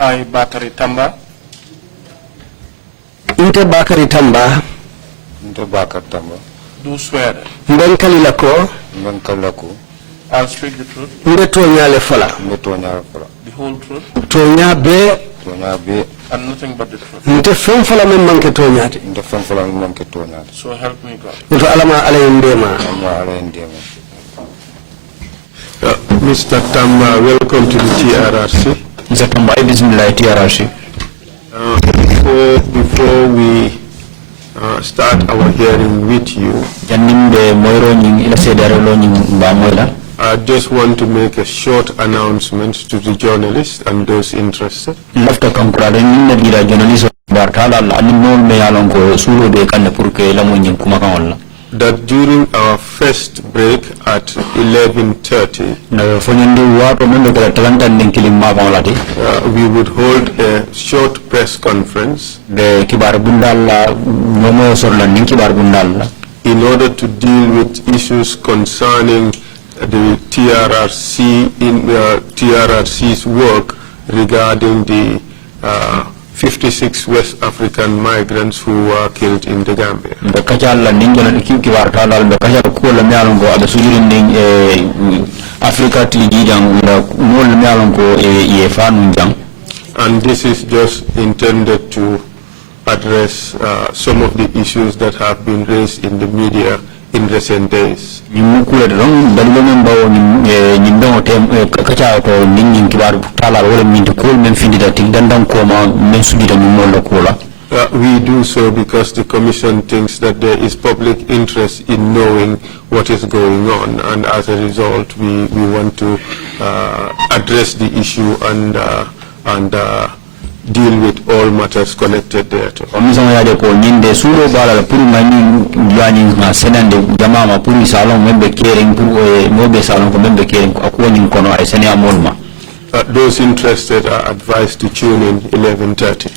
I, Bakary Tamba. Inte Bakary Tamba. Inte Bakary Tamba. Do swear. Mbenkalilako. I'll speak the truth. Mbetonyale fola. The whole truth. Tonya be. And nothing but the truth. Nte fem fola memmanke tonyati. So help me God. Uto alama alayindema. Mr. Tamba, welcome to the TRRC. Mr. Tamba, Bismillah, TRRC. Before we start our hearing with you, I just want to make a short announcement to the journalists and those interested. That during our first break at 11:30, we would hold a short press conference in order to deal with issues concerning the TRRC TRRC's work regarding the 56 West African migrants who were killed in the Gambia. And this is just intended to address some of the issues that have been raised in the media in recent days. We do so because the Commission thinks that there is public interest in knowing what is going on, and as a result, we want to address the issue and deal with all matters connected thereto. Those interested are advised to tune in 11:30.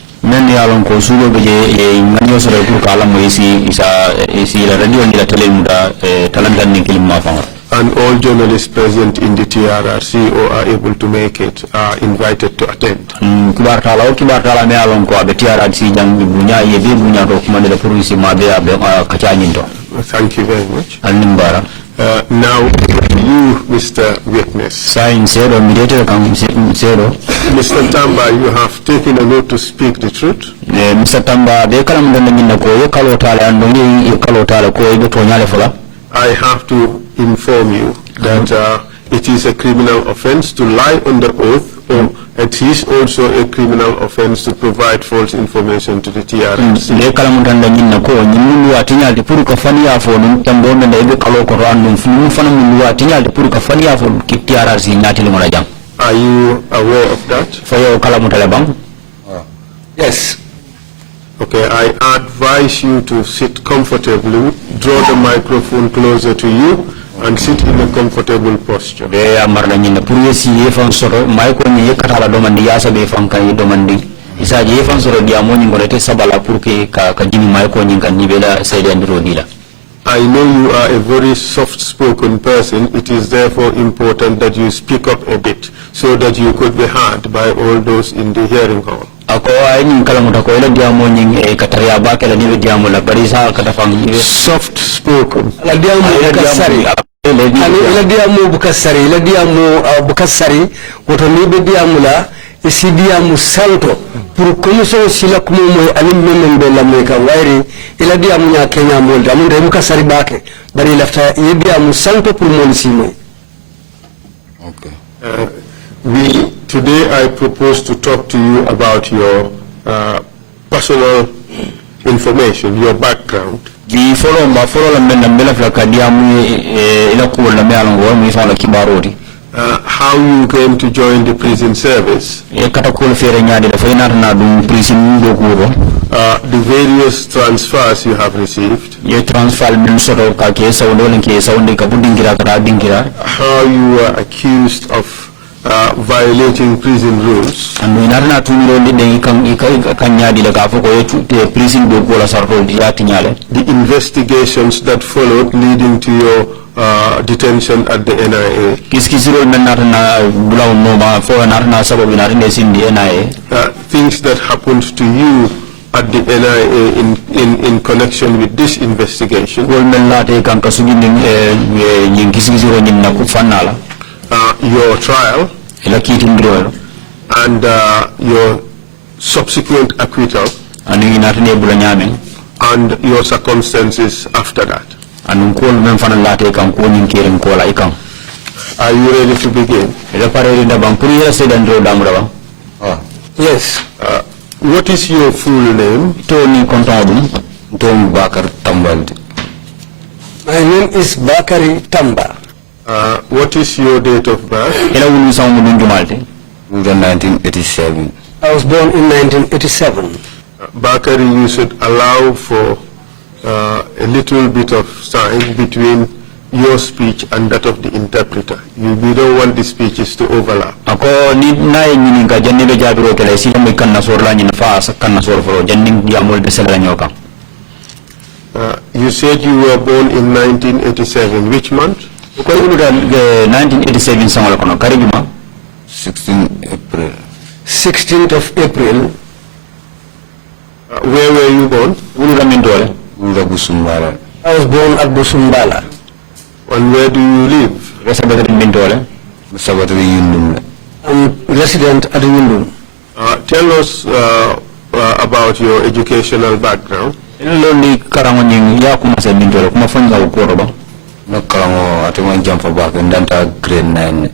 And all journalists present in the TRRC or are able to make it are invited to attend. Thank you very much. Now, you, Mr. Witness. Mr. Tamba, you have taken a note to speak the truth. Mr. Tamba, I have to inform you that it is a criminal offense to lie under oath, or it is also a criminal offense to provide false information to the TRRC. Are you aware of that? Yes. Okay, I advise you to sit comfortably, draw the microphone closer to you, and sit in a comfortable posture. I know you are a very soft-spoken person. It is therefore important that you speak up a bit so that you could be heard by all those in the hearing hall. Soft-spoken. Isidiamu santo pour commission sila kumoy alim membe la meka wairi ila diamu nya Kenya molda mun dem kasari bake bari lafta yediamu santo pour mon simo. Okay. Today I propose to talk to you about your personal information, your background. How you came to join the prison service, the various transfers you have received, how you were accused of violating prison rules, the investigations that followed leading to your detention at the NIA. Things that happened to you at the NIA in connection with this investigation. Your trial and your subsequent acquittal and your circumstances after that. Are you ready to begin? Yes. What is your full name? Bakary Tamba. My name is Bakary Tamba. What is your date of birth? 1987. I was born in 1987. Bakary, you should allow for a little bit of time between your speech and that of the interpreter. We don't want the speeches to overlap. You said you were born in 1987. Which month? 1987 16th April. 16th of April. Where were you born? I was born at Busumbala. And where do you live? I'm resident at Yundum. Tell us about your educational background. Grade 9.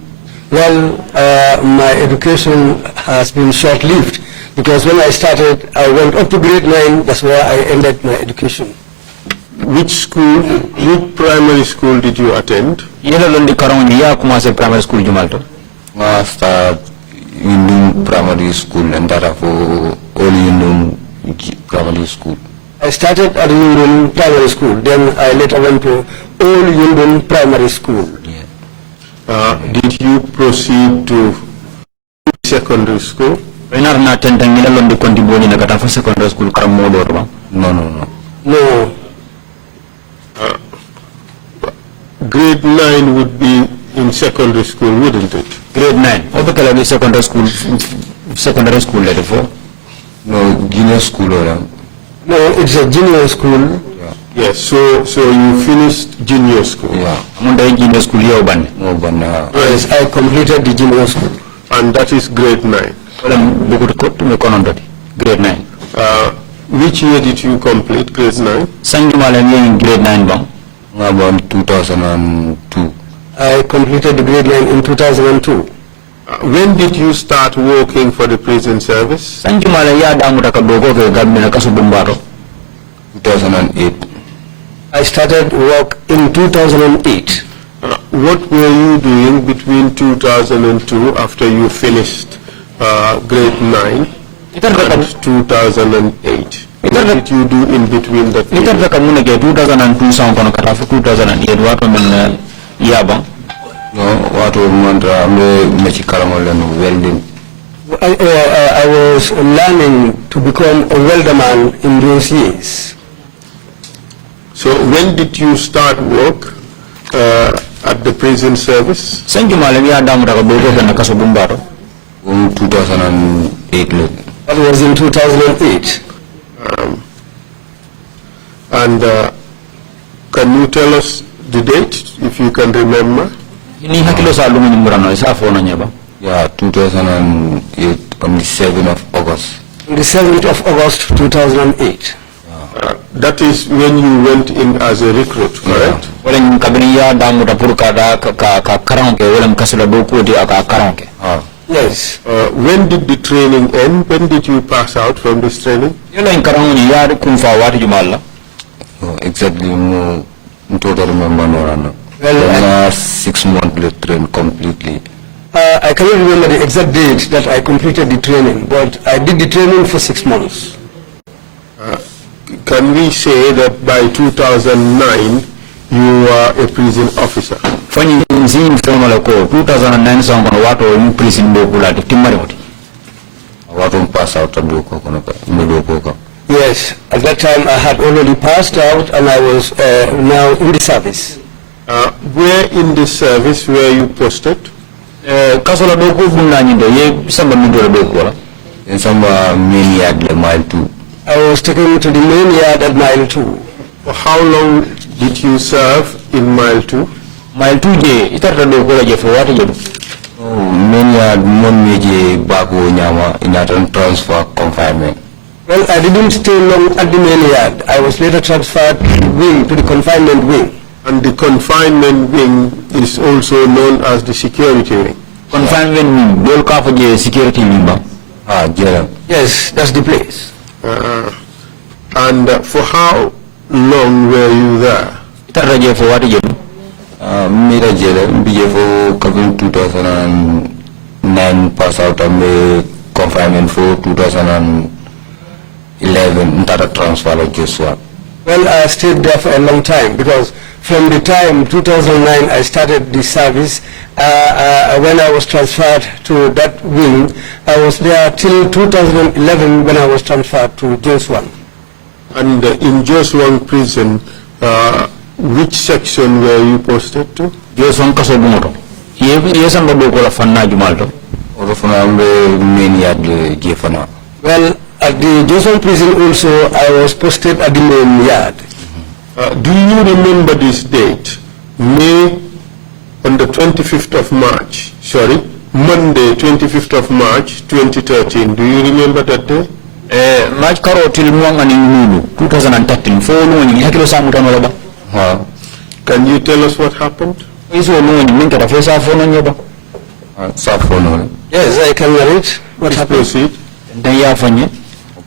Well, my education has been short-lived because when I started, I went up to grade 9. That's where I ended my education. Which school, which primary school did you attend? primary school I started Yundum Primary School and that for all Yundum Primary School. I started at Yundum Primary School. Then I later went to All Yundum Primary School. Yeah. Did you proceed to secondary school? secondary school No. No. Grade 9 would be in secondary school, wouldn't it? Grade 9. Secondary school letter for? No, junior school or No, it's a junior school. yeah. Yes, so you finished junior school. Yeah. Junior school Yes, I completed the junior school. And that is grade 9. Grade 9. Which year did you complete grade 9? Grade 9 About 2002. I completed the grade 9 in 2002. When did you start working for the prison service? 2008. I started work in 2008. What were you doing between 2002 after you finished grade 9 and 2008? What did you do in between that period? 2002 2008 No, what welding. I was learning to become a welderman in those years. So when did you start work at the prison service? 2008. That was in 2008. And can you tell us the date, if you can remember? Yeah, 2008 on the 7th of August. On the 7th of August 2008. That is when you went in as a recruit, correct? Yes. When did the training end? When did you pass out from this training? No, exactly, no, total remember no. Well, 6 months train completely. I cannot remember the exact date that I completed the training, but I did the training for 6 months. Can we say that by 2009 you were a prison officer? 2009 prison pass out Yes, at that time I had already passed out and I was now in the service. Where in the service were you posted? Kasola doko bunna nyindo ye samba mindoro doko la. In some main yard mile 2. I was taken to the main yard at mile 2. For how long did you serve in mile 2? Mile 2 je itarta doko la je for what je. Main yard mon meje bako nyama in a transfer confinement. Well, I didn't stay long at the main yard. I was later transferred to the confinement wing. And the confinement wing is also known as the security wing. Confinement wing, dol ka for je security wing ba? Jail. Yes, that's the place. And for how long were you there? Itarta je for what je? Mira jail, bije for covering 2009 pass out and me confinement for 2011 ntara transfer like just one. Well, I stayed there for a long time because from the time 2009 I started the service. When I was transferred to that wing, I was there till 2011 when I was transferred to Joswan. And in Joswan prison, which section were you posted to? Joswan kaso bumoto. Ye samba doko la fanna jumalto. Oro fana main yard je fana. Well, at the Joswan prison also, I was posted at the main yard. Do you remember this date? On the 25th of March, Monday, 25th of March, 2013. Do you remember that day? March karo till mwanga ni nulu 2013 fo nuni hakilo samu tano ba. Can you tell us what happened? Iso nuni minka da fesa fo nanya ba. Sa fo no. Yes, I can narrate what happened. Proceed. Dan ya fanye.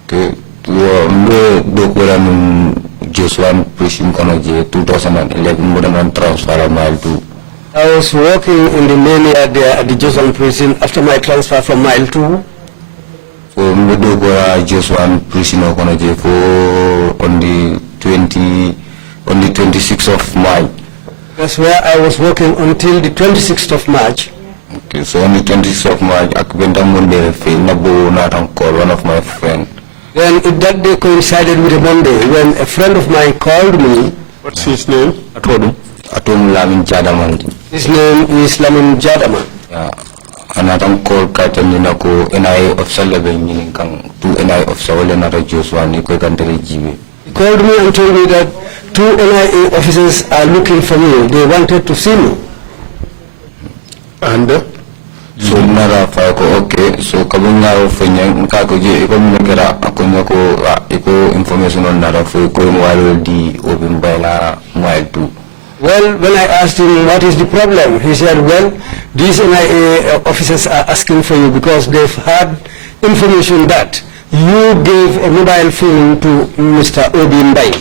Okay. Mbe dokola num Joswan prison kono je 2011 modern transfer mile 2. I was working in the main yard there at the Joswan prison after my transfer from mile 2. So mbe dokola Joswan prison kono je for on the 26th of March. That's where I was working until the 26th of March. Okay, so on the 26th of March, akbenda munde fe nabo na call one of my friend. Then that day coincided with a Monday when a friend of mine called me. What's his name? Atom Lamin Jadaman. His name is Lamin Jadaman. Yeah. Another call kaitan nako NI officer level meaning kang 2 NI officer wala na Joswan ni ko kantere jibe. He called me and told me that 2 NIA officers are looking for me. They wanted to see me. And so nara fa ko okay, so kabunga ofenya kako je ko minekera akonya ko iko information on nara fo ko mo di obimbaila mile 2. Well, when I asked him what is the problem, he said, well, these NIA officers are asking for you because they've had information that you gave a mobile phone to Mr. Obimbai.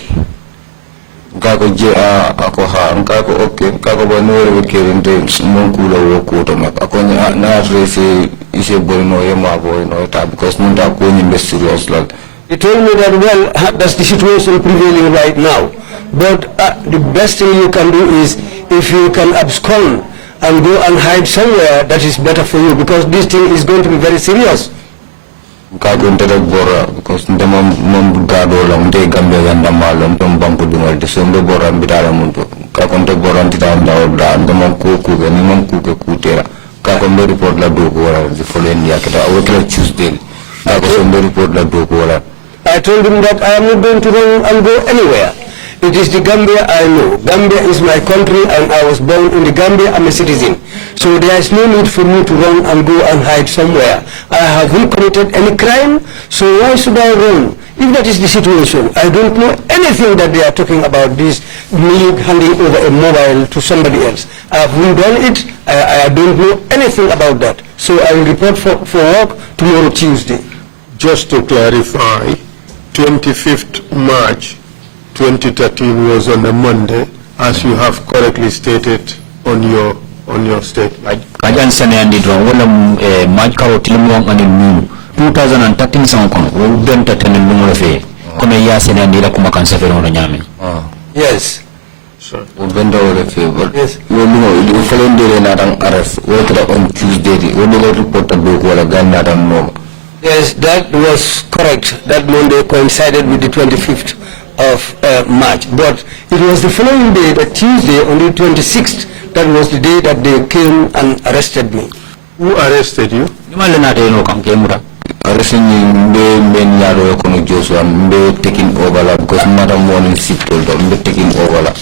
Kako je ako ha kako okay kako ba no re kerente mon kula wo ko to mak akonya na rese ise borno ye ma boy no ta because mun ta ko ni serious lad. He told me that, well, that's the situation prevailing right now. But the best thing you can do is if you can abscond and go and hide somewhere, that is better for you because this thing is going to be very serious. Kako ntere bora because ndema mom gado la nde gambe ganda malom tom banko dungal de sombe bora mbitala muntu kako nte bora ntita ndawda ndema ko ku ni mom ku ke kutera kako mbe report la do ko wala the following year kita awekela Tuesday kako sombe report la do ko wala. I told him that I am not going to run and go anywhere. It is the Gambia I know. Gambia is my country and I was born in the Gambia. I'm a citizen. So there is no need for me to run and go and hide somewhere. I haven't committed any crime, so why should I run? If that is the situation, I don't know anything that they are talking about this, me handing over a mobile to somebody else. I haven't done it. I don't know anything about that. So I will report for work tomorrow Tuesday. just to clarify, 25th March 2013 was on a Monday, as you have correctly stated on your statement. Kajan sene andi dron wala March karo tilimu ngani nunu 2013 san kono wo benta tenen numu le fe kono ya sene andi la kuma kan safero no nyame. Yes. Sure. We bend over the favor. Yes. You know, the following day na dang arrest. We on Tuesday. We will report the book wala gan na dang no. Yes, that was correct. That Monday coincided with the 25th of March. But it was the following day, the Tuesday, on the 26th, that was the day that they came and arrested me. Who arrested you? Arresting me, men yaro kono Joshua, me taking over la because madam morning shift told them, me taking over la.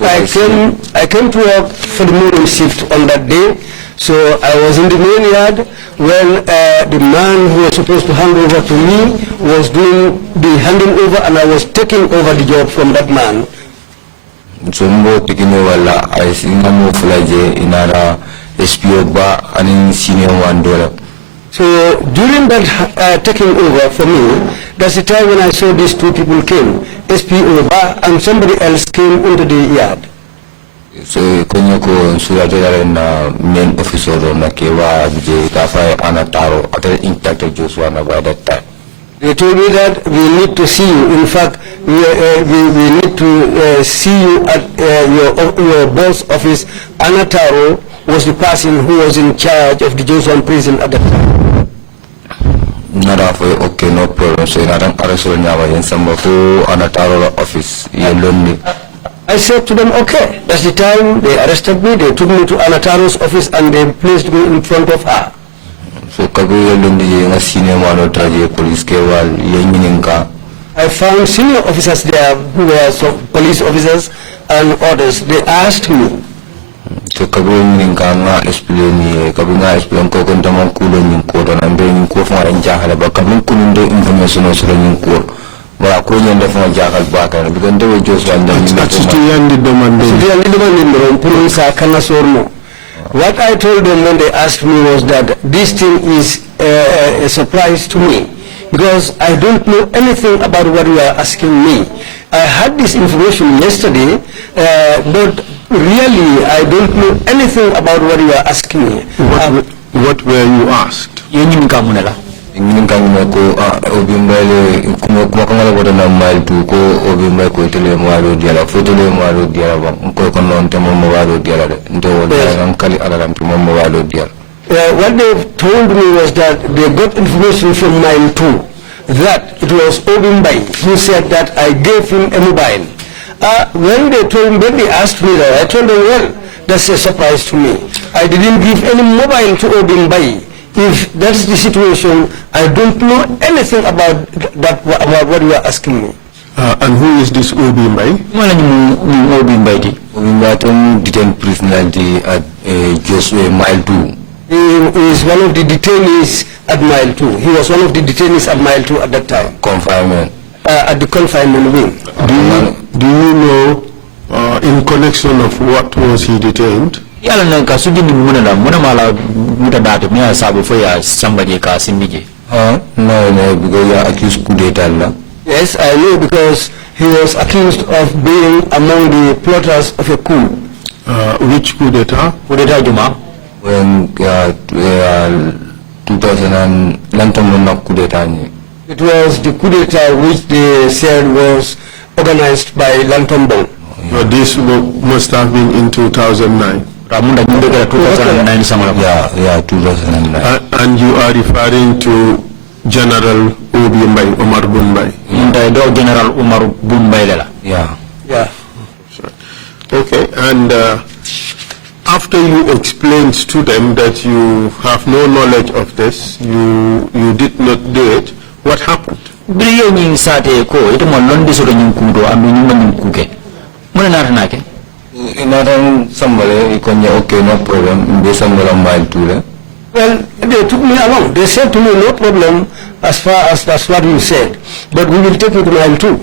I came to work for the morning shift on that day, so I was in the main yard when the man who was supposed to hand over to me was doing the handing over, and I was taking over the job from that man. So mo taking over la, I sing mo flaje inara SPO ba aning senior $1. So during that taking over for me, that's the time when I saw these two people came, SPO ba and somebody else came into the yard. So konyo ko suratela na main officer na kewa je kafa anataro ate inspector Joshua na by that time. They told me that we need to see you. In fact, we need to see you at your boss office. Anataro was the person who was in charge of the Joshua prison at the time. Nada for okay, no problem. So I don't arrest you now. In some of Anataro office, you lonely. I said to them, okay. That's the time they arrested me. They took me to Anataro's office and they placed me in front of her. So kaguya lundi nga senior mano traje police kewal yeminka. I found senior officers there who were police officers and others. They asked me. So kaguya minka nga explain kaguya explain ko kung tamang kulo yung kodo na mbeng ko fa enjahala ba kabung kundo information o sa yung kodo. Wala ko yung defo jakal ba ka because they were just one day. Atituyandi demande. Atituyandi demande purun sa kana sormo. What I told them when they asked me was that this thing is a surprise to me because I don't know anything about what you are asking me. I had this information yesterday, but really I don't know anything about what you are asking me. What were you asked? Ko obimbale kumakangala boda na mile tu ko obimbale ko tele mwaro diala fotole mwaro diala ba ko kono ntemo mwaro diala ndo wala kali alaram tu mwaro diala. What they told me was that they got information from mile 2 that it was Obimbai who said that I gave him a mobile. When they asked me that, I told them, well, that's a surprise to me. I didn't give any mobile to Obimbai. If that's the situation, I don't know anything about that, about what you are asking me. And who is this Obimbai? Obimbai detained prisoner at Joshua mile 2. He is one of the detainees at mile 2. He was one of the detainees at mile 2 at that time. Confinement. At the confinement wing. Do you know in connection of what was he detained? Yala na kasugi ni muna mala muta date mia sabu for ya somebody ka simije. No, because you are accused coup d'etat. Yes, I know because he was accused of being among the plotters of a coup. Which coup d'etat? Coup d'etat Juma. When 2000 and Lantam coup d'etat. It was the coup d'etat which they said was organized by Lantombong. This must have been in 2009. Ramunda 2009 samara. Yeah, 2009. And you are referring to General Obimbai, Omar Bunbai. General Omar Bunbai lela. Yeah. Yeah. Okay, and after you explained to them that you have no knowledge of this, you did not do it, what happened? Briyo nying sate ko ito mo londi so nying kudo anu nying kuke. Muna naranake. Inatan somebody ikonya okay, no problem. They somebody mile 2. Well, they took me along. They said to me, no problem as far as that's what you said, but we will take you to mile 2.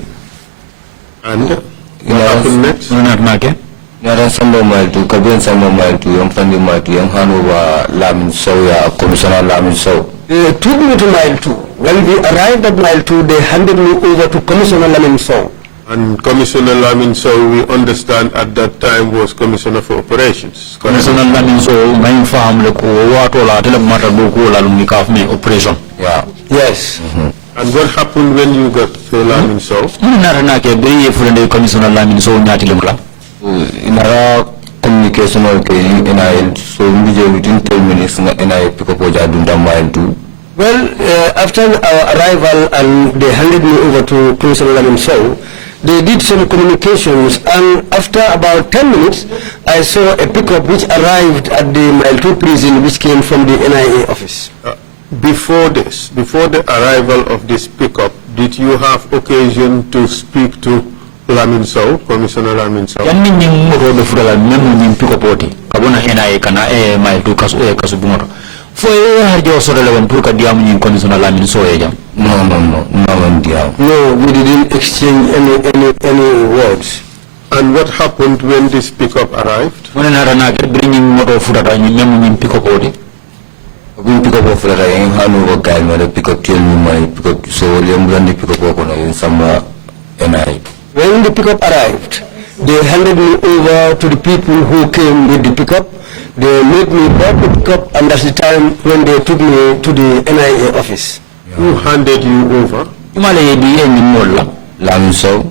And what happened next? Muna naranake. Nara somebody mile 2, kabiyan somebody mile 2, yung fandi mile 2, yung Hanover Lamin Sow, ya Commissioner Lamin Sow. They took me to mile 2. When we arrived at mile 2, they handed me over to Commissioner Lamin Sow. And Commissioner Lamin Sow, we understand at that time was Commissioner for Operations. Commissioner Lamin Sow, main farm le ko wato la tele mata do ko la lumi kaf me operation. Yeah. Yes. And what happened when you got to Lamin Sow? Muna naranake briye fulende Commissioner Lamin Sow nyati lemla. Inara communication okay NIL, so within 10 minutes NIL pick up Oja Dunda mile 2. Well, after our arrival and they handed me over to Promotional himself, they did some communications, and after about 10 minutes, I saw a pickup which arrived at the Mile 2 prison, which came from the NIA office. Before the arrival of this pickup, did you have occasion to speak to Lamin Sow, Commissioner Lamin Sow? Yan min nyim moto do fudala memu nyim pick-up oti kabona NIA kana Mile 2 kasu bumoto. For harjo sore le won pour ka diam nyim Commissioner Lamin Sow e jam. No, diam. No, we didn't exchange any words. And what happened when this pickup arrived? When na ke bringing moto fudata nyim memu nyim pick-up oti. We pick up of letter in Hanover guy, mother pick up till my pick up so Liam pick up in somewhere NI. When the pickup arrived, they handed me over to the people who came with the pickup. They made me back the pickup, and that's the time when they took me to the NIA office. Yeah. Who handed you over? Lamin Sow.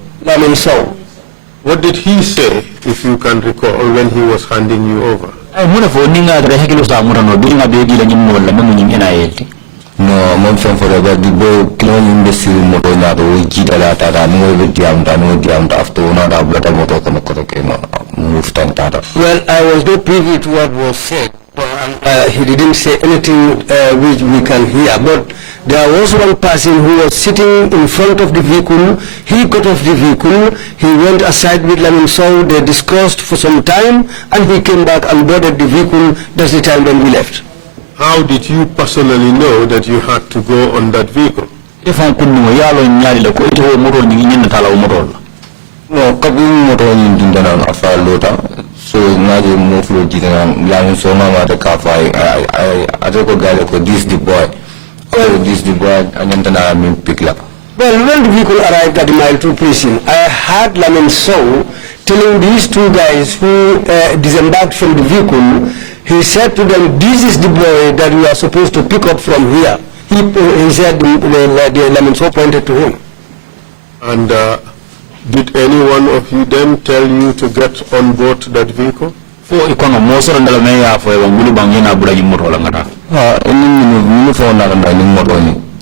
What did he say, if you can recall, when he was handing you over? No, I'm from forever. The boy cleaning the city motor na do jidala no diam after una blata motor move tata. Well, I was not privy to what was said. He didn't say anything which we can hear, but there was one person who was sitting in front of the vehicle. He got off the vehicle, he went aside with Lamin Sow, they discussed for some time, and he came back and boarded the vehicle. That's the time when we left. How did you personally know that you had to go on that vehicle? No, kabu motor ni dindana afa lota. So ngaji move lo jidana Lamin Sow mama the car I go guy ko this the boy. Oh, this the boy anyantana min pick up. Well, when the vehicle arrived at the Mile 2 prison, I heard Lamin Sow telling these two guys who disembarked from the vehicle. He said to them, "This is the boy that we are supposed to pick up from here." He said, the Lamin Sow pointed to him. And did any one of you then tell you to get on board that vehicle?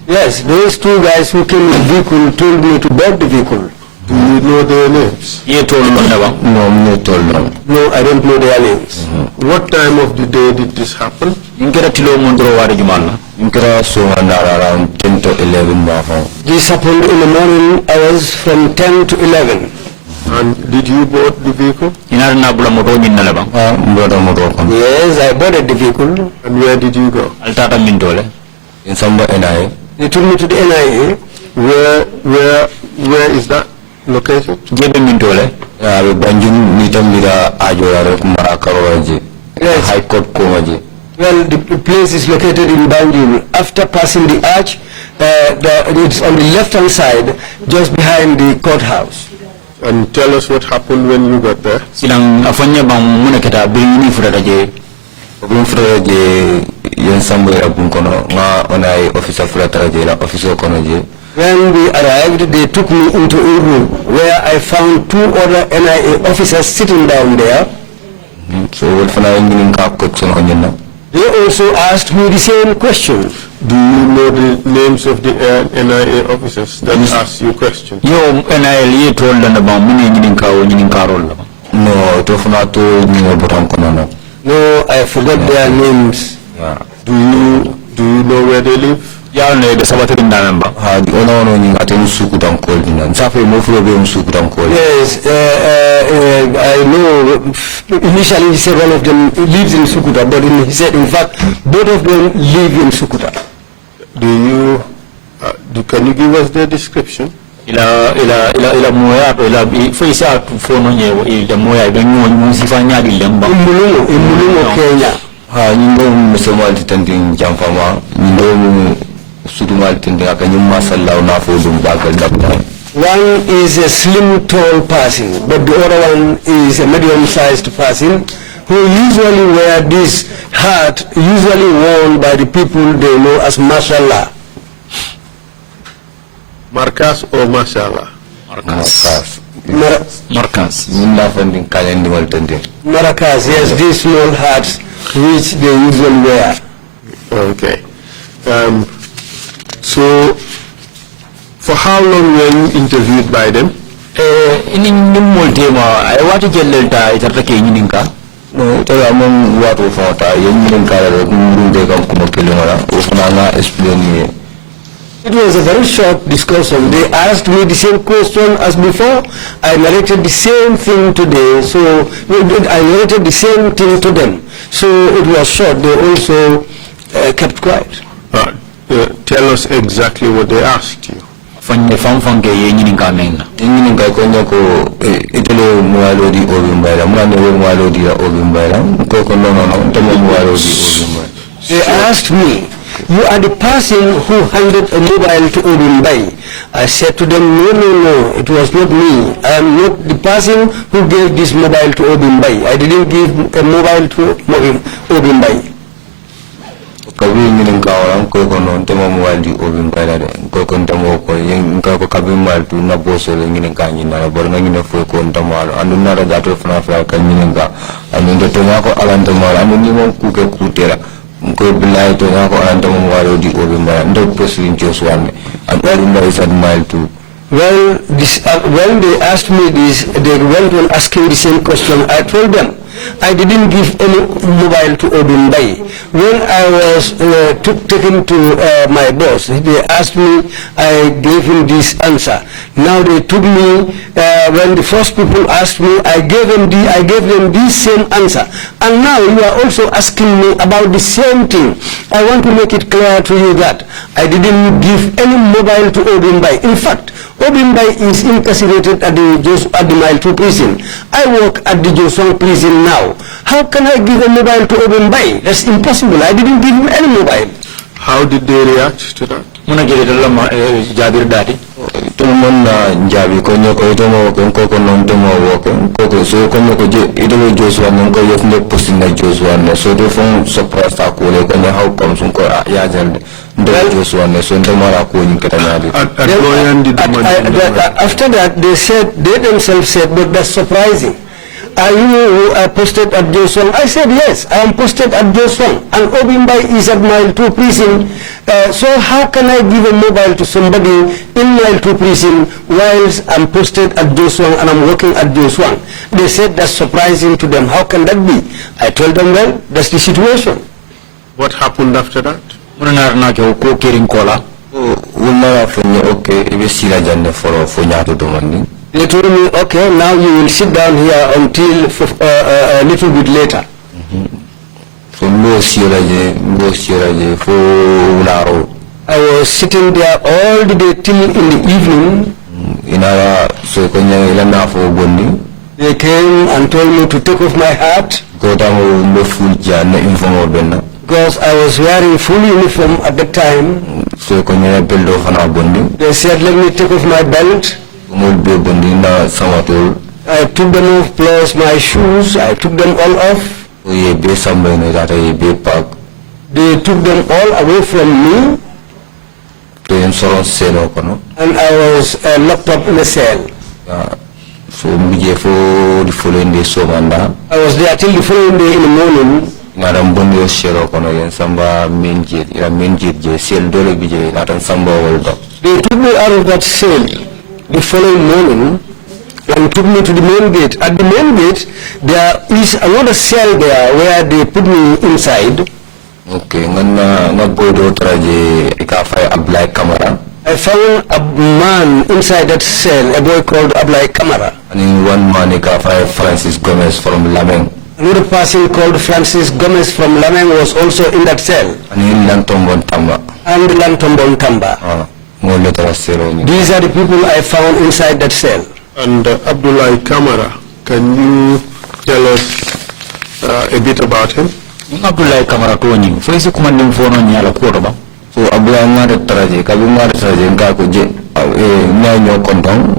Yes, those two guys who came in the vehicle told me to board the vehicle. Do you know their names? No, I don't know their names. What time of the day did this happen? Around 10 to 11. This happened in the morning hours from 10 to 11. And did you board the vehicle? Yes, I boarded the vehicle. And where did you go? In some NIA. They took me to the NIA. Where is that location? Yes. High Court Komaji. Well, the place is located in Banjul. After passing the arch, it's on the left-hand side, just behind the courthouse. And tell us what happened when you got there. When we arrived, they took me into a room where I found two other NIA officers sitting down there. They also asked me the same question. Do you know the names of the NIA officers that asked you questions? No, I forgot their names. Do you know where they live? Yes, I know. Initially he said one of them lives in Sukuta, but he said in fact both of them live in Sukuta. Can you give us their description? Imulungu, Kenya. One is a slim, tall person, but the other one is a medium-sized person who usually wear this hat, usually worn by the people they know as mashallah. Marcas or mashallah? Maracas, yes, these small hats which they usually wear. Okay. So, for how long were you interviewed by them? Ini nimoltema ay watu jellelta itarta ke nyininka no tara mon watu fata yen kala ngurunde kam kuma kelingala ofana explain. It was a very short discussion. They asked me the same question as before. I narrated the same thing today. So I narrated the same thing to them. So it was short. They also kept quiet. Tell us exactly what they asked you. fanye fange nyininka menna nyininka konya ko itele mwalo di obimbaira mwana we mwalo di obimbaira ko no ntamo mwalo di obimbaira. They asked me, you are the person who handed a mobile to Obimbai. I said to them, no, it was not me. I am not the person who gave this mobile to Obimbai. I didn't give a mobile to Obimbai. Kabi nyininka wala ko no ntamo mwalo di obimbaira ko ntamo ko yenka ko kabi mal tu na boso le nyininka nyina bor na nyina fo ko ntamo andu na ra jato fana fa ka nyininka andu to na ko alanta mal andu ni mo ku ke kutera ko bilay to na ko alanta mo walo di obimbaira ndo president Joshua and all is admired too. Well, when they asked me this, they went on asking the same question. I told them, I didn't give any mobile to Obimbai. When I was taken to my boss, they asked me, I gave him this answer. Now they took me, when the first people asked me, I gave them this same answer. And now you are also asking me about the same thing. I want to make it clear to you that I didn't give any mobile to Obimbai. In fact, Obimbai is incarcerated at the Mile 2 prison. I work at the Josong prison now. How can I give a mobile to Obimbai? That's impossible. I didn't give him any mobile. How did they react to that? muna jere dalla jabir dati to mon jabi ko nyoko to mo ko non to mo ko so ko ko je ito Joshua non ko yof ne posting na Joshua ne so do fon surprise ta ko le ko nya how come sun ko ya jalde ndo Joshua ne so ndo mara ko nyi kata nyadi after that they themselves said, but that's surprising. Are you posted at Josong? I said, yes, I am posted at Josong. And Obimbai is at Mile 2 prison. So how can I give a mobile to somebody in Mile 2 prison whilst I'm posted at Josong and I'm working at Josong? They said that's surprising to them. How can that be? I told them, well, that's the situation. What happened after that? They told me, okay, now you will sit down here until a little bit later. I was sitting there all the day till in the evening. They came and told me to take off my hat because I was wearing full uniform at the time. They said, let me take off my belt. I took them off, plus my shoes, I took them all off. They took them all away from me. And I was locked up in a cell. I was there till the following day in the morning. They took me out of that cell the following morning and took me to the main gate. At the main gate, there is another cell there where they put me inside. Okay, I found a man inside that cell, a boy called Ablai Kamara. And in one man, Francis Gomez from Lameng. Another person called Francis Gomez from Lameng was also in that cell. And in Lantombon Tamba. And Lantombon Tamba. These are the people I found inside that cell. And Abdullah Kamara, can you tell us a bit about him? Abdullah Kamara Tony, for his commanding phone on Yala Kotoba. So Abdullah Traje, Kabuma Traje, Kakuji, Nyanyo Kontong.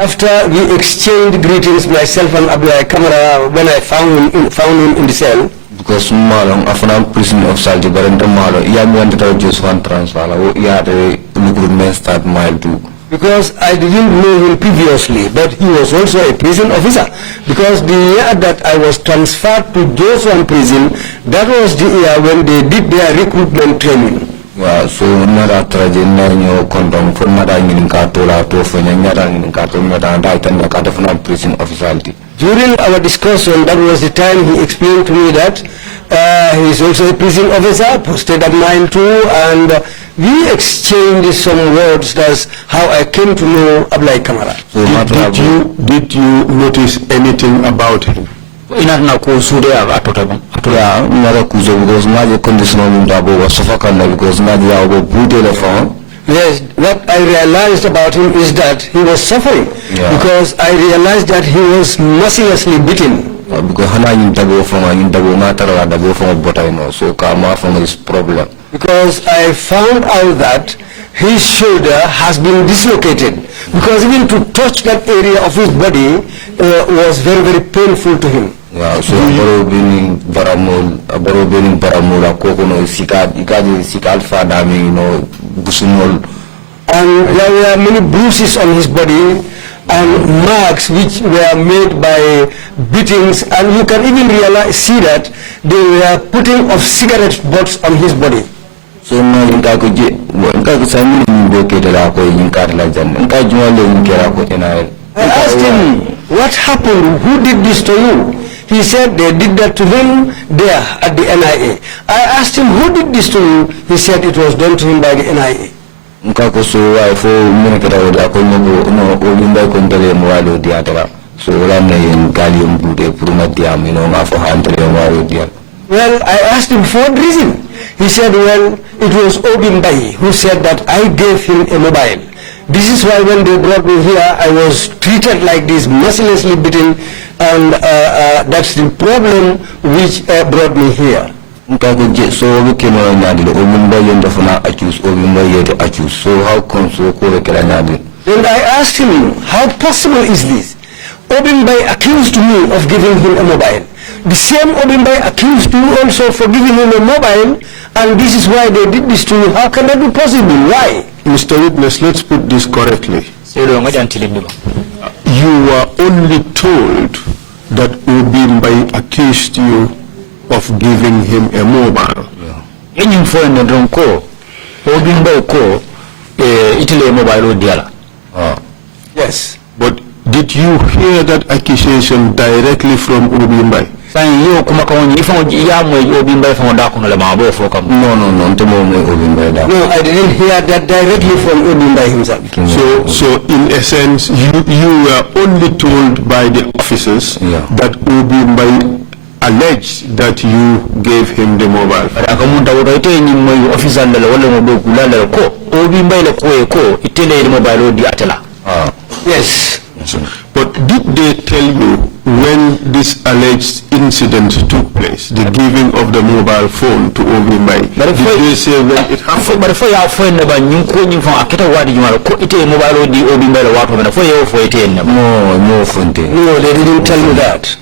After we exchanged greetings, myself and Abdullah Kamara, when I found him in the cell. Because Malong, after prison of Salty Barenta Malo, Yamu just one transfer, Yade recruitment start Mile 2. Because I didn't know him previously, but he was also a prison officer. Because the year that I was transferred to Joshua prison, that was the year when they did their recruitment training. So nara traje na nyo kondom for nara ngin ka to la to fo nyara ngin ka to meta dai tan ka to na prison officiality. During our discussion, that was the time he explained to me that he is also a prison officer, posted at Mile 2, and we exchanged some words. That's how I came to know Ablai Kamara. So did you notice anything about him? Inarna ko sude atota bang Yeah, nara kuzo because my conditional ndabo was suffocating because na dia go bude le phone. Yes, what I realized about him is that he was suffering, because I realized that he was mercilessly beaten. Because hana ndabo phone ndabo na tara ndabo phone botay no so kama phone is problem. Because I found out that his shoulder has been dislocated, because even to touch that area of his body was very, very painful to him. Yeah, so baro being baramul akoko no ikaji sikal fada mi no busumol. And there were many bruises on his body and marks which were made by beatings, and you can even see that they were putting of cigarette butts on his body. So no inka ko je inka ko sami ni boke de la ko inka la jan inka juma le inka ko ena. I asked him, what happened? Who did this to you? He said they did that to him there at the NIA. I asked him, who did this to you? He said it was done to him by the NIA. Nka ko so wa fo mene kada wala ko no o limba ko ndele mo walo diatara. So wala ne ngali mbude pour na diam no ma fo handele mo walo diam. Well, I asked him for what reason. He said, well, it was Obimbai who said that I gave him a mobile. This is why when they brought me here, I was treated like this, mercilessly beaten, and that's the problem which brought me here. So we came on Nadil, Obimbai and the Fana accused, Obimbai to accuse. So how come so Nadil? And I asked him, how possible is this? Obimbai accused me of giving him a mobile. The same Obimbai accused you also for giving him a mobile, and this is why they did this to you. How can that be possible? Why? Mr. Witness, let's put this correctly. You were only told that Obimbai accused you of giving him a mobile. Yes. But did you hear that accusation directly from Obimbai? No, I didn't hear that directly from Obimbai himself. So in essence, you were only told by the officers that Obimbai alleged that you gave him the mobile. Yes. But did they tell you when this alleged incident took place, the giving of the mobile phone to Obimbai? Did they say when it happened? No, they didn't tell me that.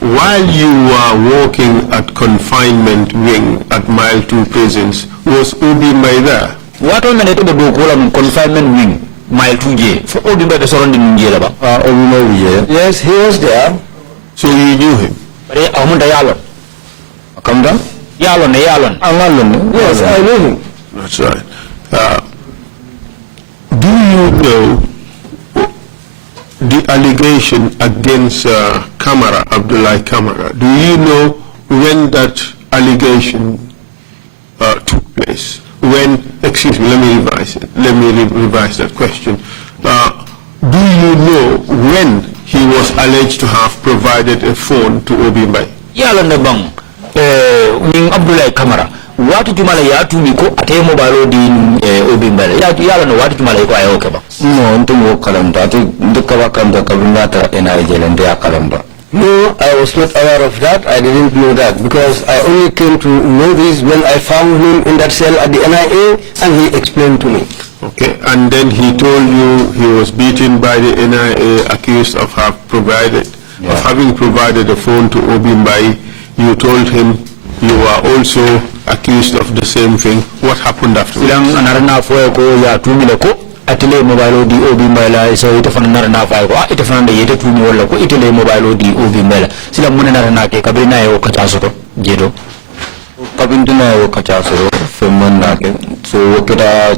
While you were working at confinement wing at Mile 2 prisons, was Obimbai there? What on the confinement wing? Mile 2J. For Obimbai the surrounding Njelaba. Yes, he was there. So you knew him? Come down? Yes, I knew him. That's right. Do you know the allegation against Abdullah Kamara? Do you know when that allegation took place? Excuse me, let me revise it. Let me revise that question. Do you know when he was alleged to have provided a phone to Obimbai? Abdullah Kamara. What jumala ya tumiko ate mobile di Obimbai. Yala no what jumala ko ayo keba. No, ntumo kalamda. Ati ndikawa kamda kabinata NIA ya kalamda. No, I was not aware of that. I didn't know that, because I only came to know this when I found him in that cell at the NIA, and he explained to me. Okay, and then he told you he was beaten by the NIA, accused of having provided a phone to Obimbai. You told him you were also accused of the same thing. What happened afterwards? Atele mobile di Obimbai la so ite fana na fa ko ite fana de yete tuni wala ko itele mobile di Obimbai la sila mun na ke kabina yo ka taso to jedo. kabintuna yo kachasoro femonake so wokera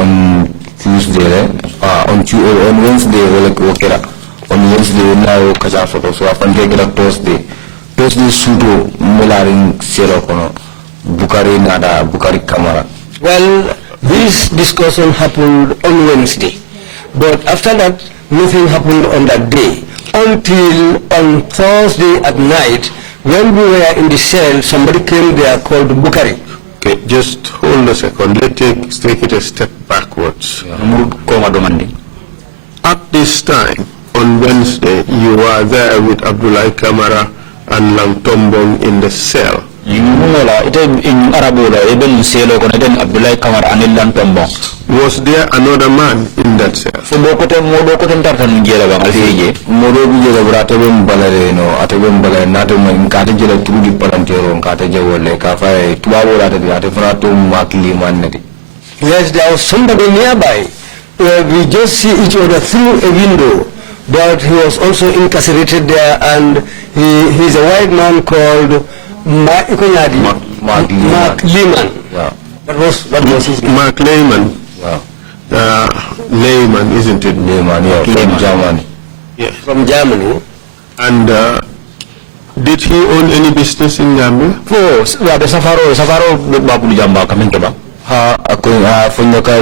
on Tuesday on Wednesday wokera on Wednesday na yo kachasoro so afande kera Thursday sudo melaring sero kono Bakary Kamara. Well, this discussion happened on Wednesday, but after that, nothing happened on that day until on Thursday at night when we were in the cell. Somebody came there called Bakary. Okay, just hold a second. Let's take it a step backwards. At this time, on Wednesday, you were there with Abdoulaye Kamara and Langtombong in the cell. Was there another man in that cell? Yes, there was somebody nearby. We just see each other through a window, but he was also incarcerated there, and he's a white man called Mark Lehman. Yeah. What was his name? Mark Lehman. Yeah. Lehman, isn't it? Lehman, yeah, from Germany. Yeah. From Germany. And did he own any business in Gambia?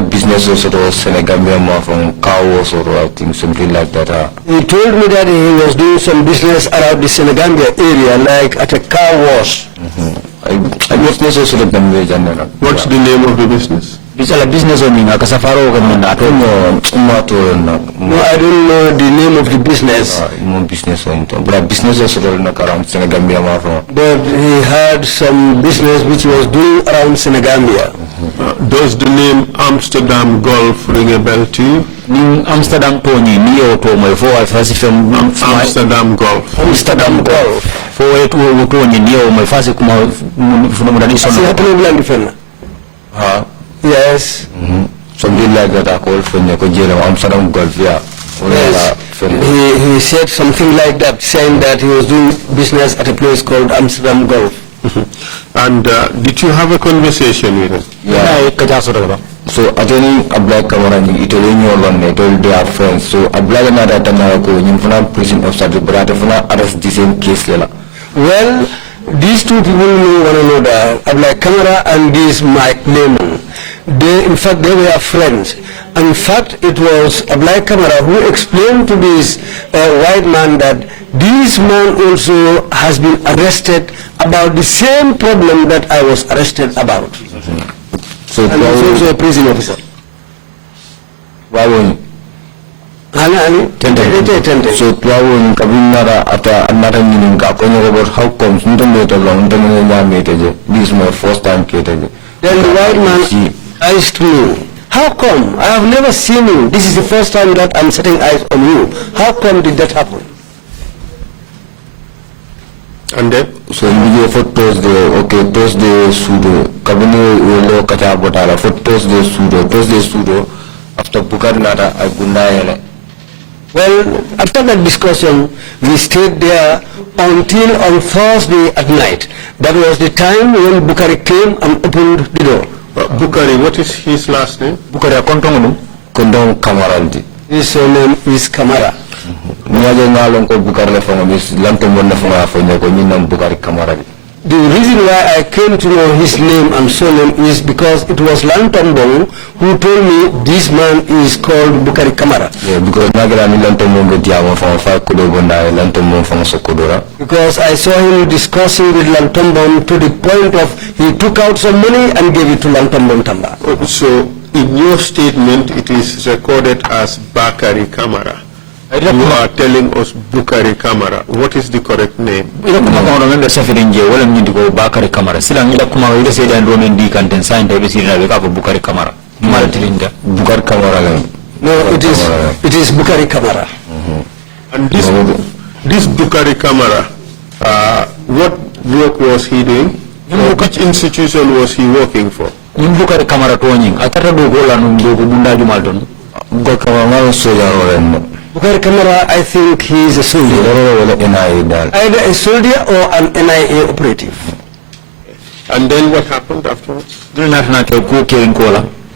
Business also Senegambia from cows or I think something like that. He told me that he was doing some business around the Senegambia area, like at a car wash. What's the name of the business? It's a business owning. No, I don't know the name of the business. But business also around Senegambia. But he had some business which he was doing around Senegambia. Does the name Amsterdam Golf ring a bell to you? Amsterdam Tony, Neo Tomo, Amsterdam Golf. Amsterdam Golf. For it will Tony, Neo, my first from Yes. Something like that I call from Amsterdam Golf, yeah. Yes. He said something like that, saying that he was doing business at a place called Amsterdam Golf. And did you have a conversation with him? Yeah. So attending Abdoulaye Kamara in Italy, they told they are friends. So Abdoulaye Nada Tanako, you prison officer, but I arrest the same case. Well, these two people know one another, Abdoulaye Kamara and this Mike Lehman. In fact, they were friends. In fact, it was Abdoulaye Kamara who explained to this white man that this man also has been arrested about the same problem that I was arrested about. So and he's also a prison officer. Why won't So Tuawon Kabinara after another meaning about how comes this is my first time catered. Then the white man asked me, how come? I have never seen you. This is the first time that I'm setting eyes on you. How come did that happen? And then? So we for Thursday sudo. Kabini will kata botala for Thursday sudo. After Bukarnata, I could. Well, after that discussion, we stayed there until on Thursday at night. That was the time when Bakary came and opened the door. Bakary, what is his last name? Bakary Kondong Kamara. His name is Kamara. The reason why I came to know his name and surname is because it was Lantombong who told me this man is called Bakary Kamara. Yeah, because I saw him discussing with Lantombong to the point of he took out some money and gave it to Lantombong Tamba. So in your statement it is recorded as Bakary Kamara. You are telling us Bakary Kamara. What is the correct name? Bakary Kamara. No, it is Bakary Kamara. And this Bakary Kamara, what work was he doing? Which institution was he working for? Bakary Kamara Bakary Kamara, I think he is a soldier. Either a soldier or an NIA operative. And then what happened afterwards?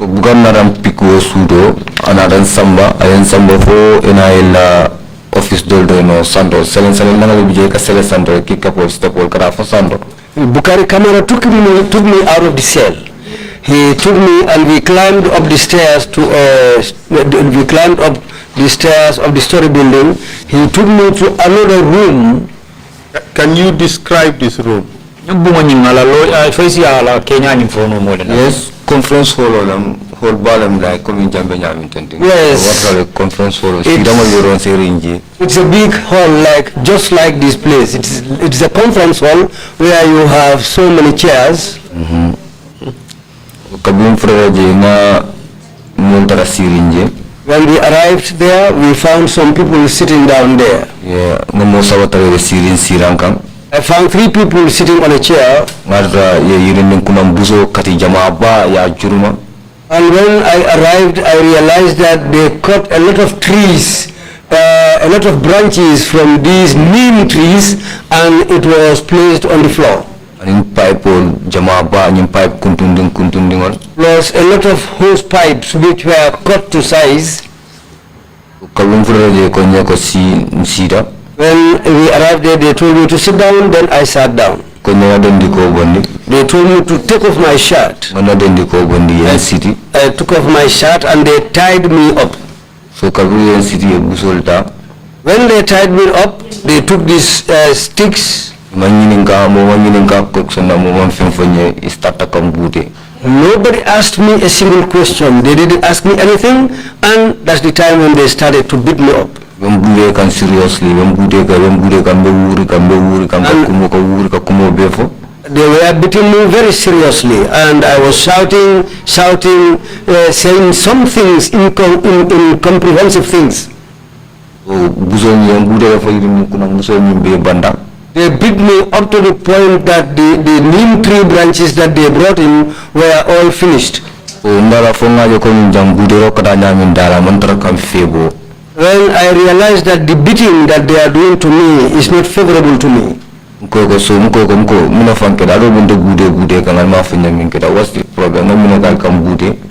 bukan naram piko sudo anadan samba ayen samba fo ina office doldo no sando selen nanga bije ka sele sando kikapol stopol kara fo sando. Bakary Kamara took me out of the cell. He took me and we climbed up the stairs to of the story building. He took me to another room. Can you describe this room? Yes, conference hall hall balam like coming jambe nyamin tenting. Yes. What are conference hall? It's a big hall just like this place. It's a conference hall where you have so many chairs. When we arrived there, we found some people sitting down there. Yeah, I found 3 people sitting on a chair. And when I arrived, I realized that they cut a lot of trees, a lot of branches from these neem trees, and it was placed on the floor. Plus a lot of hose pipes which were cut to size. When we arrived there, they told me to sit down, then I sat down. They told me to take off my shirt. I took off my shirt and they tied me up. When they tied me up, they took these sticks. Nobody asked me a single question. They didn't ask me anything, and that's the time when they started to beat me up. They were beating me very seriously, and I was shouting, saying some things, incomprehensive things. They beat me up to the point that the neem tree branches that they brought in were all finished. When I realized that the beating that they are doing to me is not favorable to me. What's the problem?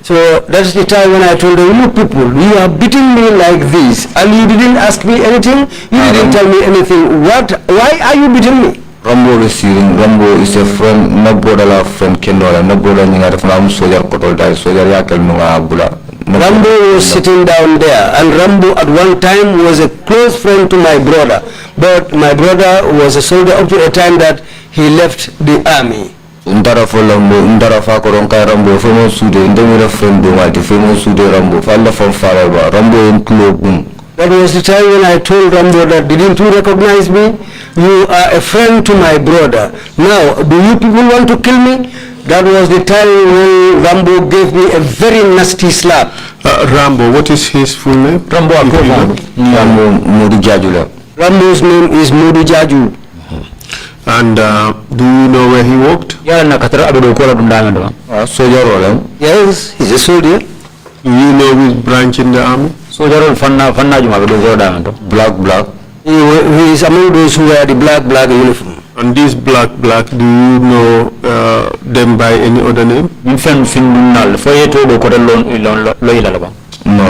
So that's the time when I told them, look people, you are beating me like this and you didn't ask me anything, you didn't tell me anything. Why are you beating me? Rambo is a friend, no brother friend Kendola, no brother from Soja Kotol, Soja Yakel Nungabula. Rambo was sitting down there, and Rambo at one time was a close friend to my brother, but my brother was a soldier up to a time that he left the army. Undara for Lambo, Undara Fakoronka Rambo, famous Sude, Indemira friend, the famous Sude Rambo, Falla from Faraba, Rambo in Klobun. That was the time when I told Rambo that, didn't you recognize me? You are a friend to my brother. Now, do you people want to kill me? That was the time when Rambo gave me a very nasty slap. Rambo, what is his full name? Rambo Modu Jaju. Rambo's name is Modu Jaju. And do you know where he worked? Yes, he's a soldier. Do you know which branch in the army? Black. He is among those who wear the black uniform. And this black, do you know them by any other name? No, black. No,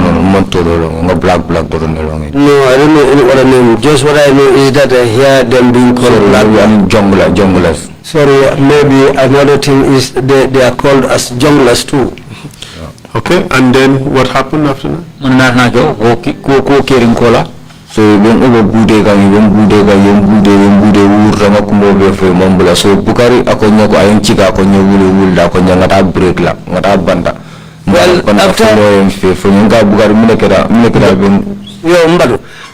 I don't know any other name. Just what I know is that I hear them being called black. Junglers. Sorry, maybe another thing is they are called as junglers too. Okay, and then what happened after that? So when Bude so Bakary akonya ko ayon chika akonya wulda akonya ngata break la ngata banda. Well,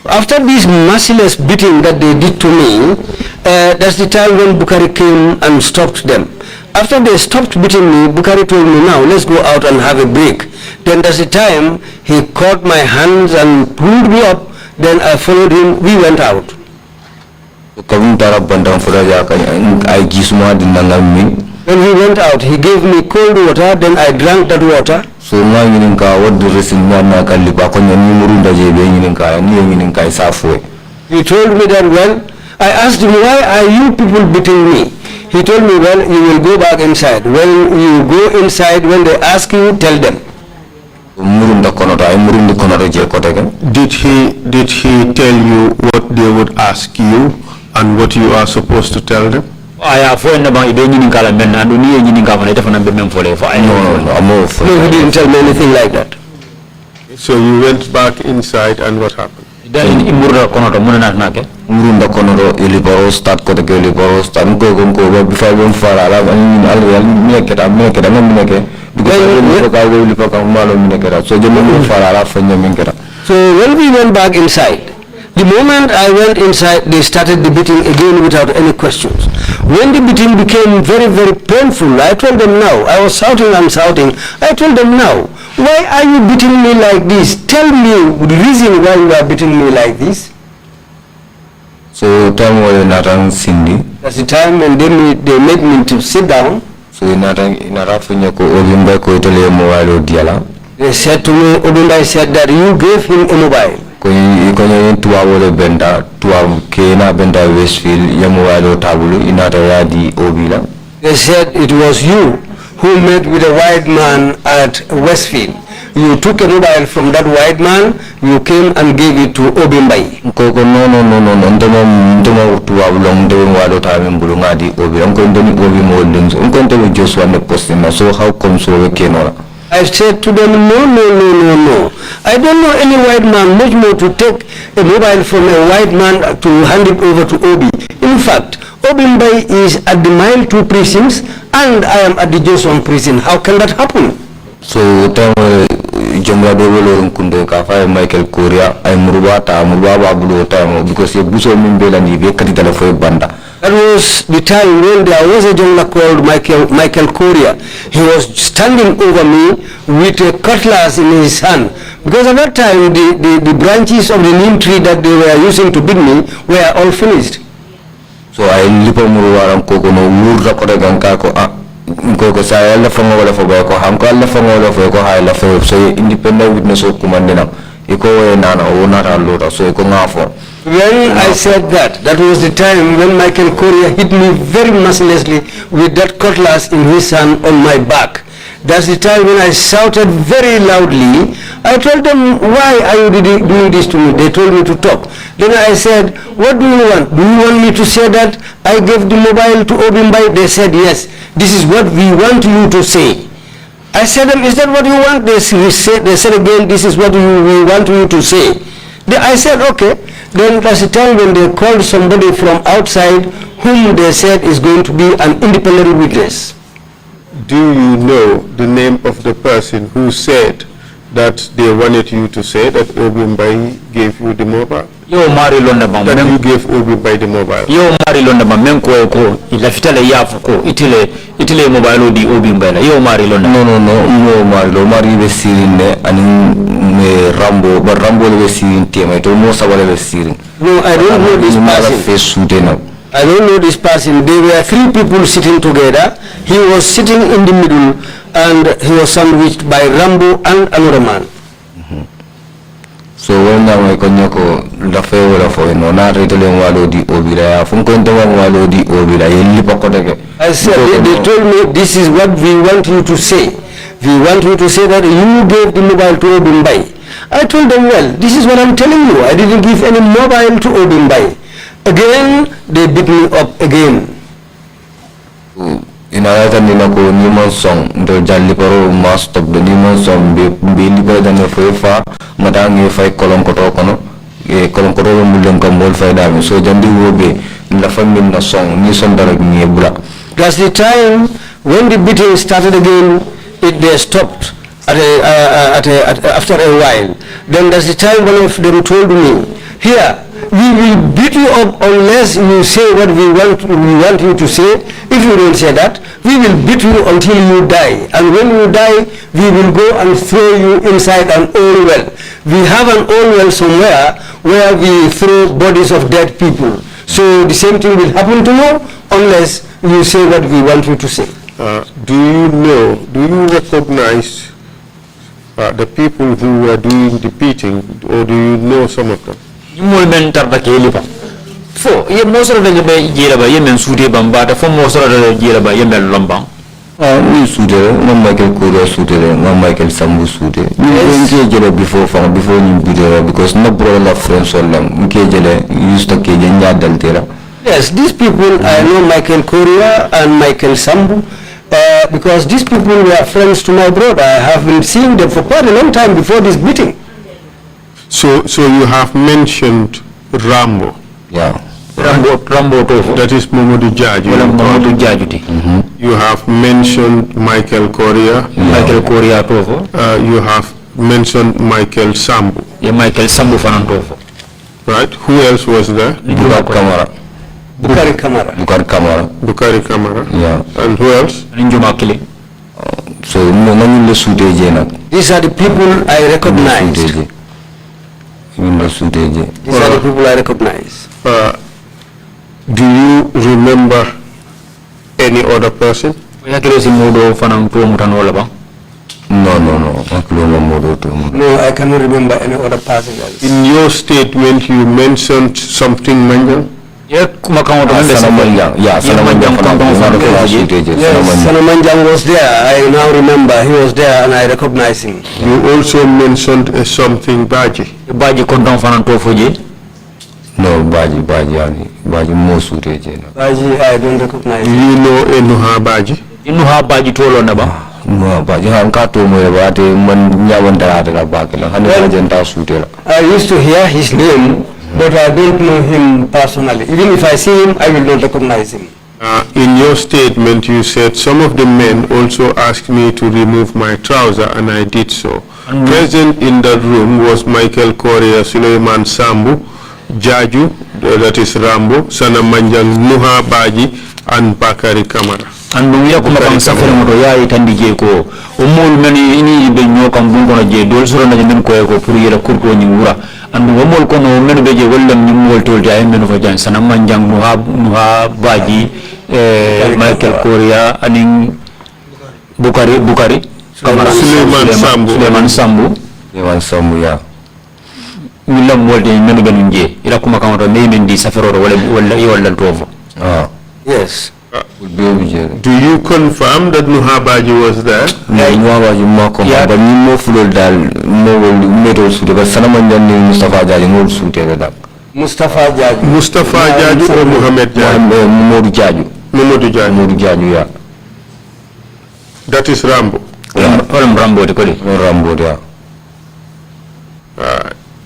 after this merciless beating that they did to me, that's the time when Bakary came and stopped them. After they stopped beating me, Bakary told me, now let's go out and have a break. Then that's the time he caught my hands and pulled me up. Then I followed him, we went out. When we went out, he gave me cold water, then I drank that water. So now what the reason He told me that, well, I asked him, why are you people beating me? He told me, well, you will go back inside. When you go inside, when they ask you, tell them. Did he tell you what they would ask you and what you are supposed to tell them? No, he didn't tell me anything like that. So you went back inside and what happened? So when we went back inside, the moment I went inside, they started the beating again without any questions. When the beating became very, very painful, I told them now, I was shouting and shouting, I told them now, why are you beating me like this? Tell me the reason why you are beating me like this. So time was not Cindy. That's the time when they made me to sit down. So they said to me, Obimbai said that you gave him a mobile. They said it was you who met with a white man at Westfield. You took a mobile from that white man, you came and gave it to Obimbai. So how come so I said to them, no. I don't know any white man, much more to take a mobile from a white man to hand it over to Obi. In fact, Obimbai is at the Mile 2 prisons and I am at the Johnson prison. How can that happen? So Jomla Dolo Kunde Kafa Michael Korea, I Murubata, Murubaba because you buso mimbela ni vekatita for banda. That was the time when there was a jungler called Michael Korea. He was standing over me with a cutlass in his hand. Because at that time, the branches of the neem tree that they were using to beat me were all finished. So I lipo muruwaram koko no murra kore ganka ko koko sa alla fango wala fo ko ham ko alla fango wala fo ko ha alla fo so independent witness ko kumandena iko nana o nata lota so iko ngafo. When I said that, that was the time when Michael Korea hit me very mercilessly with that cutlass in his hand on my back. That's the time when I shouted very loudly. I told them, why are you doing this to me? They told me to talk. Then I said, what do you want? Do you want me to say that I gave the mobile to Obimbai? They said, yes. This is what we want you to say. I said, is that what you want? They said again, this is what we want you to say. I said, okay. Then that's the time when they called somebody from outside whom they said is going to be an independent witness. Do you know the name of the person who said that they wanted you to say that Obimbai gave you the mobile? Yo mari londa bam. That you gave Obimbai the mobile. Yo mari londa bam men ko ila fitale yafu ko itile mobile di Obimbai la. Yo mari londa. No yo mari be sirinde ani Rambo but Rambo le sirin tema to mo sabale le sirin. No, I don't know this person. I don't know this person. There were three people sitting together. He was sitting in the middle and he was sandwiched by Rambo and another man. So when I konyako la fe wala fo no na retole walo di obila funko ntoma walo di obila yeli pakoteke. I said they told me this is what we want you to say. We want you to say that you gave the mobile to Obimbai. I told them, well, this is what I'm telling you. I didn't give any mobile to Obimbai. Again, they beat me up again. In another Ninako Newman song, the Jaliparo must stop the Newman song be liver than the Fefa, Madame Yefai Coloncotocono, a Coloncoto Mulanka Molfai Dami, so Jandi will be La Famina song, Nissan Darag Niebra. That's the time when the beating started again, they stopped after a while. Then that's the time one of them told me, here, we will beat you up unless you say what we want you to say. If you don't say that, we will beat you until you die. And when you die, we will go and throw you inside an old well. We have an old well somewhere where we throw bodies of dead people. So the same thing will happen to you unless you say what we want you to say. Do you recognize the people who were doing the beating, or do you know some of them? For before ye most of the be jela ba ye men sude bamba for most of the jela ba ye men lombang we sude Michael Korea sude Michael Sambu sude you jele before you bude because no brother friends all them jele used to ke nyadal tera. Yes, these people, I know Michael Korea and Michael Sambu, because these people were friends to my brother. I have been seeing them for quite a long time before this meeting. So you have mentioned Rambo. Yeah. Rambo Tofo. That is Momodu Jaju. Momodu Jajuti. You have mentioned Michael Korea. Michael Korea Tofo. You have mentioned Michael Sambu. Yeah, Michael Sambu Fanan Tofo. Right. Who else was there? Bakary Kamara. Bakary Kamara. Yeah. And who else? Ninjuma Kili. So These are the people I recognize. These are the people I recognize. Do you remember any other person? No, I cannot remember any other person else. In your statement, you mentioned something, Manjang? Yes, Sanamanjang was there. I now remember he was there and I recognize him. You also mentioned something Baji. Baji Kondong Fanan Tofoji? No, Baji Mosureje. Baji, I don't recognize Do him. you know Enuha Baji? Inuha Baji Tolo Naba? No, Baji Hankato Moyabate, Nyawandara Bakela, Hanajanta Sutera. I used to hear his name, but I don't know him personally. Even if I see him, I will not recognize him. In your statement, you said some of the men also asked me to remove my trouser, and I did so. Present in that room was Michael Korea, Suleiman Sambu, Jaju, that is Rambo, Sanamanjang, Nuha Baji, and Bakary Kamara. And we are going to suffer Moya Tandije ko. Umul many ini benyo kambungo je dolso na jemen ko puriyera kurko nyura. And umul kono many beje wellam nyumol tol ja men of jan Sanamanjang Nuha Baji Michael Korea aning Bukari Kamara Suleiman Sambu Yeah. Willam wolde menu benunje ila kuma kamaro name ndi safero wala tovo. Yes. Do you confirm that Nuha Baji was there? Nuha Baji Mako, but you know full dal no metal suit, but Sanamanjan Mustafa Jaji no suit. Mustafa Jaju or Muhammad Jaju? Momodu Jaju, yeah. That is Rambo. Rambo de Kodi. Rambo, yeah.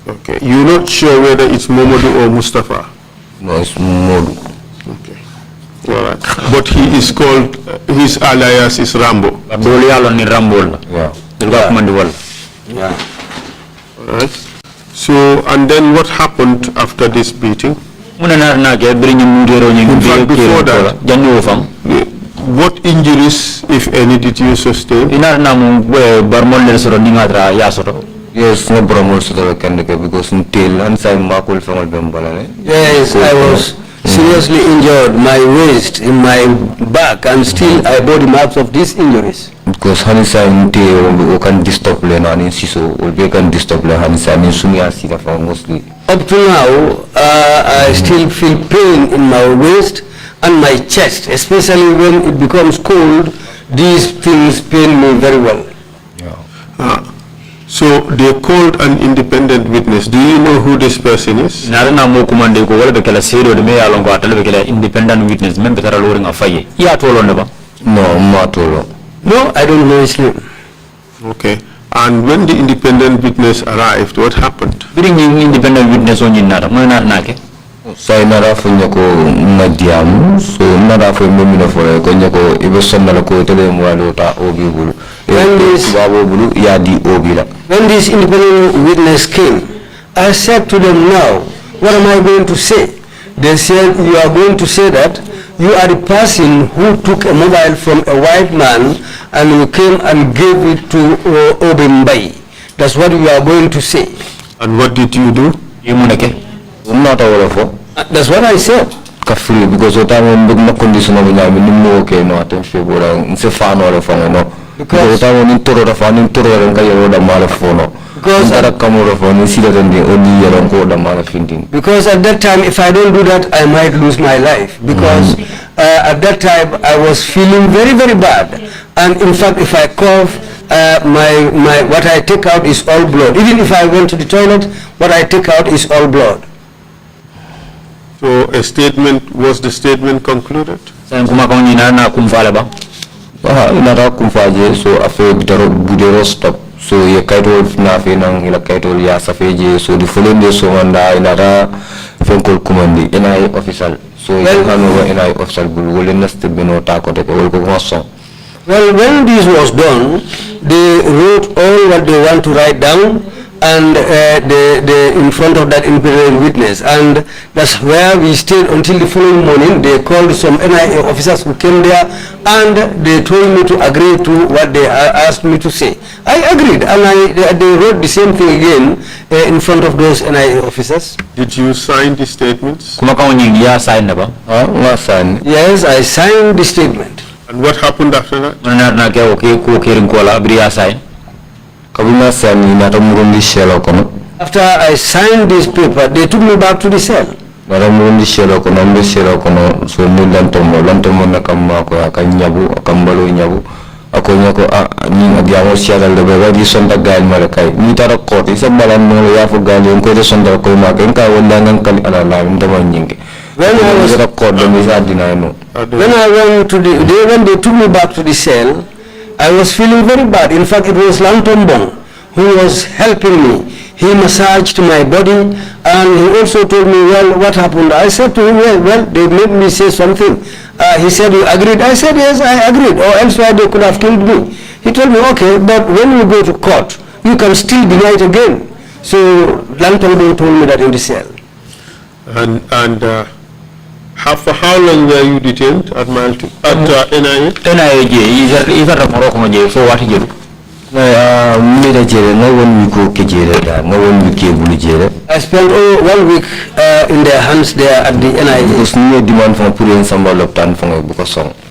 Okay. You're not sure whether it's Momodu or Mustafa? No, it's Momodu. Okay. All right. But he is called, his alias is Rambo. Yeah. Yeah. All right. So, and then what happened after this beating? In fact, before that, what injuries, if any, did you sustain? Yes, no promotional because until I'm Markul from Bembalane. Yes, I was seriously injured, my waist, in my back, and still I bore the marks of these injuries. Because Hanisa in Teo can disturb Lenan in Siso, or they can disturb Hanisa in Sunia Sita for mostly. Up to now, I still feel pain in my waist and my chest, especially when it becomes cold. These things pain me very well. Yeah. So they called an independent witness. Do you know who this person is? Independent witness. No, I don't know his name. Okay. And when the independent witness arrived, what happened? Independent witness on Sai nara funyako madiam, so nara fu mumina for konyako ibesonala ko tele mwalo ta obibulu. When this independent witness came, I said to them, now, what am I going to say? They said, you are going to say that you are the person who took a mobile from a white man and you came and gave it to Obimbai. That's what you are going to say. And what did you do? Not all of it. That's what I said. Because the time I'm not conditional, I'm okay, no attention, but it's a fan or a fan, no. because at that time, if I don't do that, I might lose my life. Because at that time, I was feeling very, very bad. And in fact, if I cough, what I take out is all blood. Even if I went to the toilet, what I take out is all blood. So was the statement concluded? So after budero stop, so ye kaito na fe nang ila kaito ya safeje, so the following day so anda inara fenkol kumandi NI official, so ye hanover NI official bul wole neste beno ta kote ko wol ko konson. Well, when this was done, they wrote all what they want to write down, and they in front of that independent witness, and that's where we stayed until the following morning. They called some NIA officers who came there, and they told me to agree to what they asked me to say. I agreed, and they wrote the same thing again in front of those NIA officers. Did you sign the statements? Yes, I signed the statement. And what happened after that? After I signed this paper, they took me back to the cell. When they took me back to the cell, I was feeling very bad. In fact, it was Lantombong who was helping me. He massaged my body, and he also told me, well, what happened? I said to him, well, they made me say something. He said, you agreed? I said, yes, I agreed, or else why they could have killed me. He told me, okay, but when you go to court, you can still deny it again. So Lantombong told me that in the cell. And for how long were you detained at NIA? For what year? I spent 1 week in their hands there at the NIA.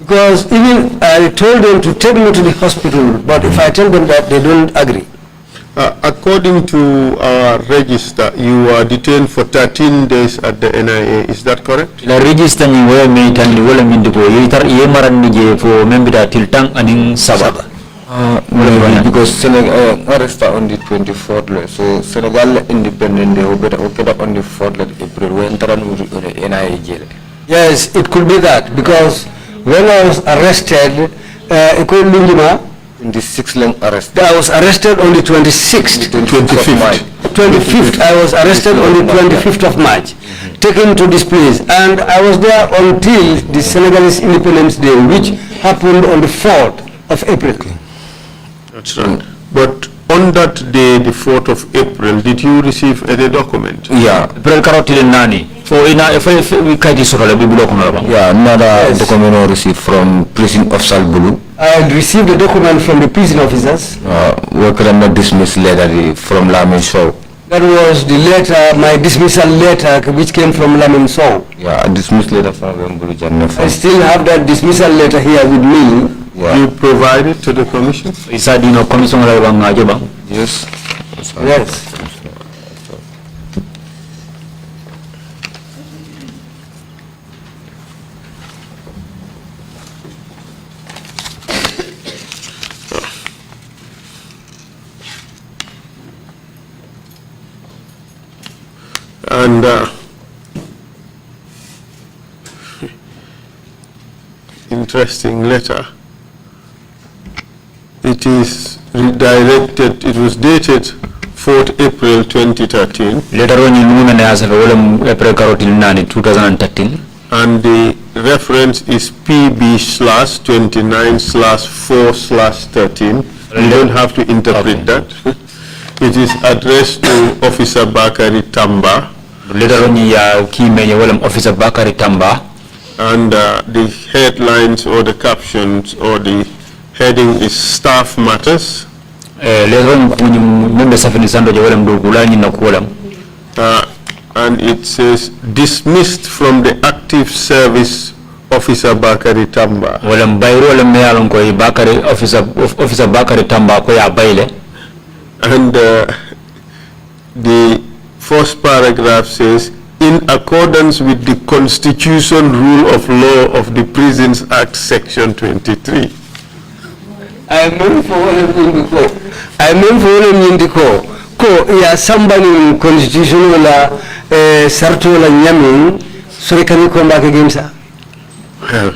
Because even I told them to take me to the hospital, but if I tell them that, they don't agree. According to our register, you were detained for 13 days at the NIA. Is that correct? La register ni wala me tan ni wala min diko yitar yemaran ni je fo membida tiltang aning sababa. Because Senegal arrested on the 24th, so Senegal independent day on the 4th April when NIA jail. Yes, it could be that, because when I was arrested, in the 6th arrest. I was arrested on the 26th. 25th. I was arrested on the 25th of March, taken to this place, and I was there until the Senegalese Independence Day, which happened on the 4th of April. That's right. But on that day, the 4th of April, did you receive any document? Yeah. April karotil nani. For ina if we kaiti sorola bibulo kono ba. Yeah, another document I received from prison officer Bulu. I received a document from the prison officers. Working on my dismissal letter from Lamin Show. That was the letter, my dismissal letter, which came from Lamin Sow. Yeah, a dismissal letter from Bulu. I still have that dismissal letter here with me. Yeah. You provide it to the commission? Isa dino commission la bang aja bang. Yes. Yes. And interesting letter. It is redirected. It was dated 4th April 2013. Letter on you as April karotil nani 2013. And the reference is PB/29/4/13. You don't have to interpret that. It is addressed to Officer Bakary Tamba. Letter on ya key Officer Bakary Tamba. And the headlines or the captions or the heading is Staff Matters. And it says, dismissed from the active service of Officer Bakary Tamba. Wala mbayro le meyalon ko Bakary officer Bakary Tamba ko ya bayle. And the first paragraph says, in accordance with the Constitution Rule of Law of the Prisons Act, Section 23. I mean for all indiko. Ko ya sambani constitution wala sarto la nyamin so can you come back again, sir? Well,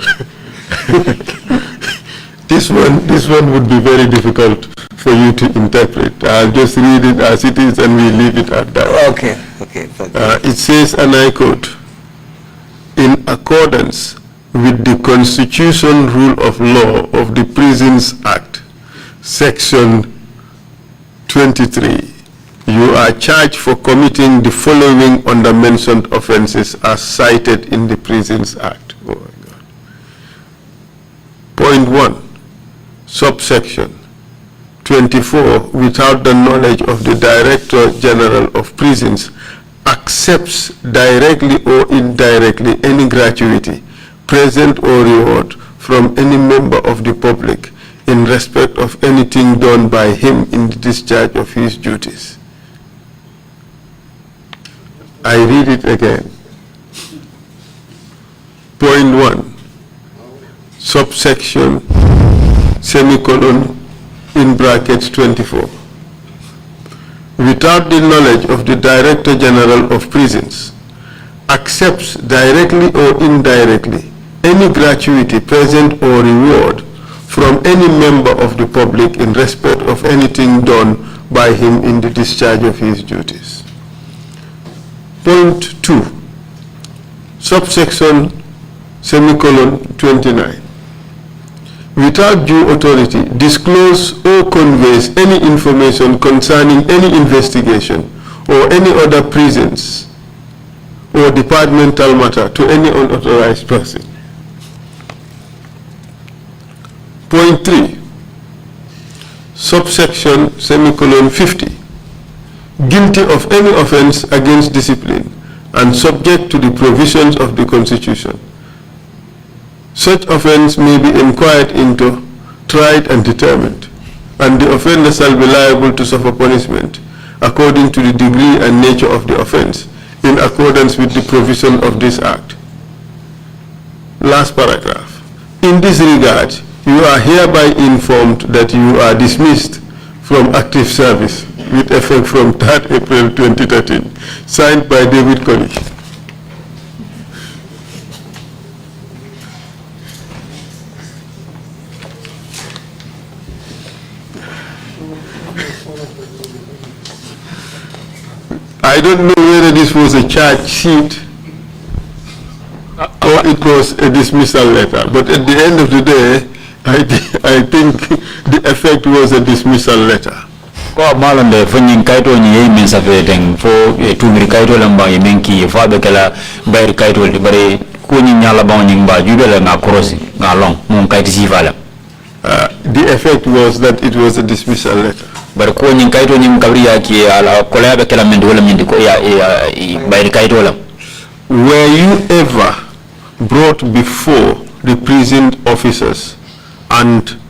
this one would be very difficult for you to interpret. I'll just read it as it is and we leave it at that. Okay. It says, and I quote, in accordance with the Constitution Rule of Law of the Prisons Act, Section 23, you are charged for committing the following undermentioned offenses as cited in the Prisons Act. Oh my God. Point 1, subsection 24, without the knowledge of the Director General of Prisons, accepts directly or indirectly any gratuity, present or reward from any member of the public in respect of anything done by him in the discharge of his duties. I read it again. Point 1, subsection, semicolon, in brackets 24. Without the knowledge of the Director General of Prisons, accepts directly or indirectly any gratuity, present or reward from any member of the public in respect of anything done by him in the discharge of his duties. Point 2, subsection, semicolon, 29. Without due authority, disclose or conveys any information concerning any investigation or any other prisons or departmental matter to any unauthorized person. Point 3, subsection, semicolon, 50. Guilty of any offense against discipline and subject to the provisions of the Constitution. Such offense may be inquired into, tried and determined, and the offender shall be liable to suffer punishment according to the degree and nature of the offense in accordance with the provision of this Act. Last paragraph. In this regard, you are hereby informed that you are dismissed from active service with effect from 3rd April 2013. Signed by David Colley. I don't know whether this was a charge sheet or it was a dismissal letter, but at the end of the day, I think the effect was a dismissal letter. Ko malande fanyin kaito ni yey men safe teng fo tumiri kaito lamba yemenki fo abekala bayr kaito di bare ko ni nyala ba ni mba jubele na krosi na long mon kaiti sifala. The effect was that it was a dismissal letter. Bare ko ni kaito ni mkabriya ki ala kola abekala men wala men ko ya bayr kaito la. Were you ever brought before the prison officers and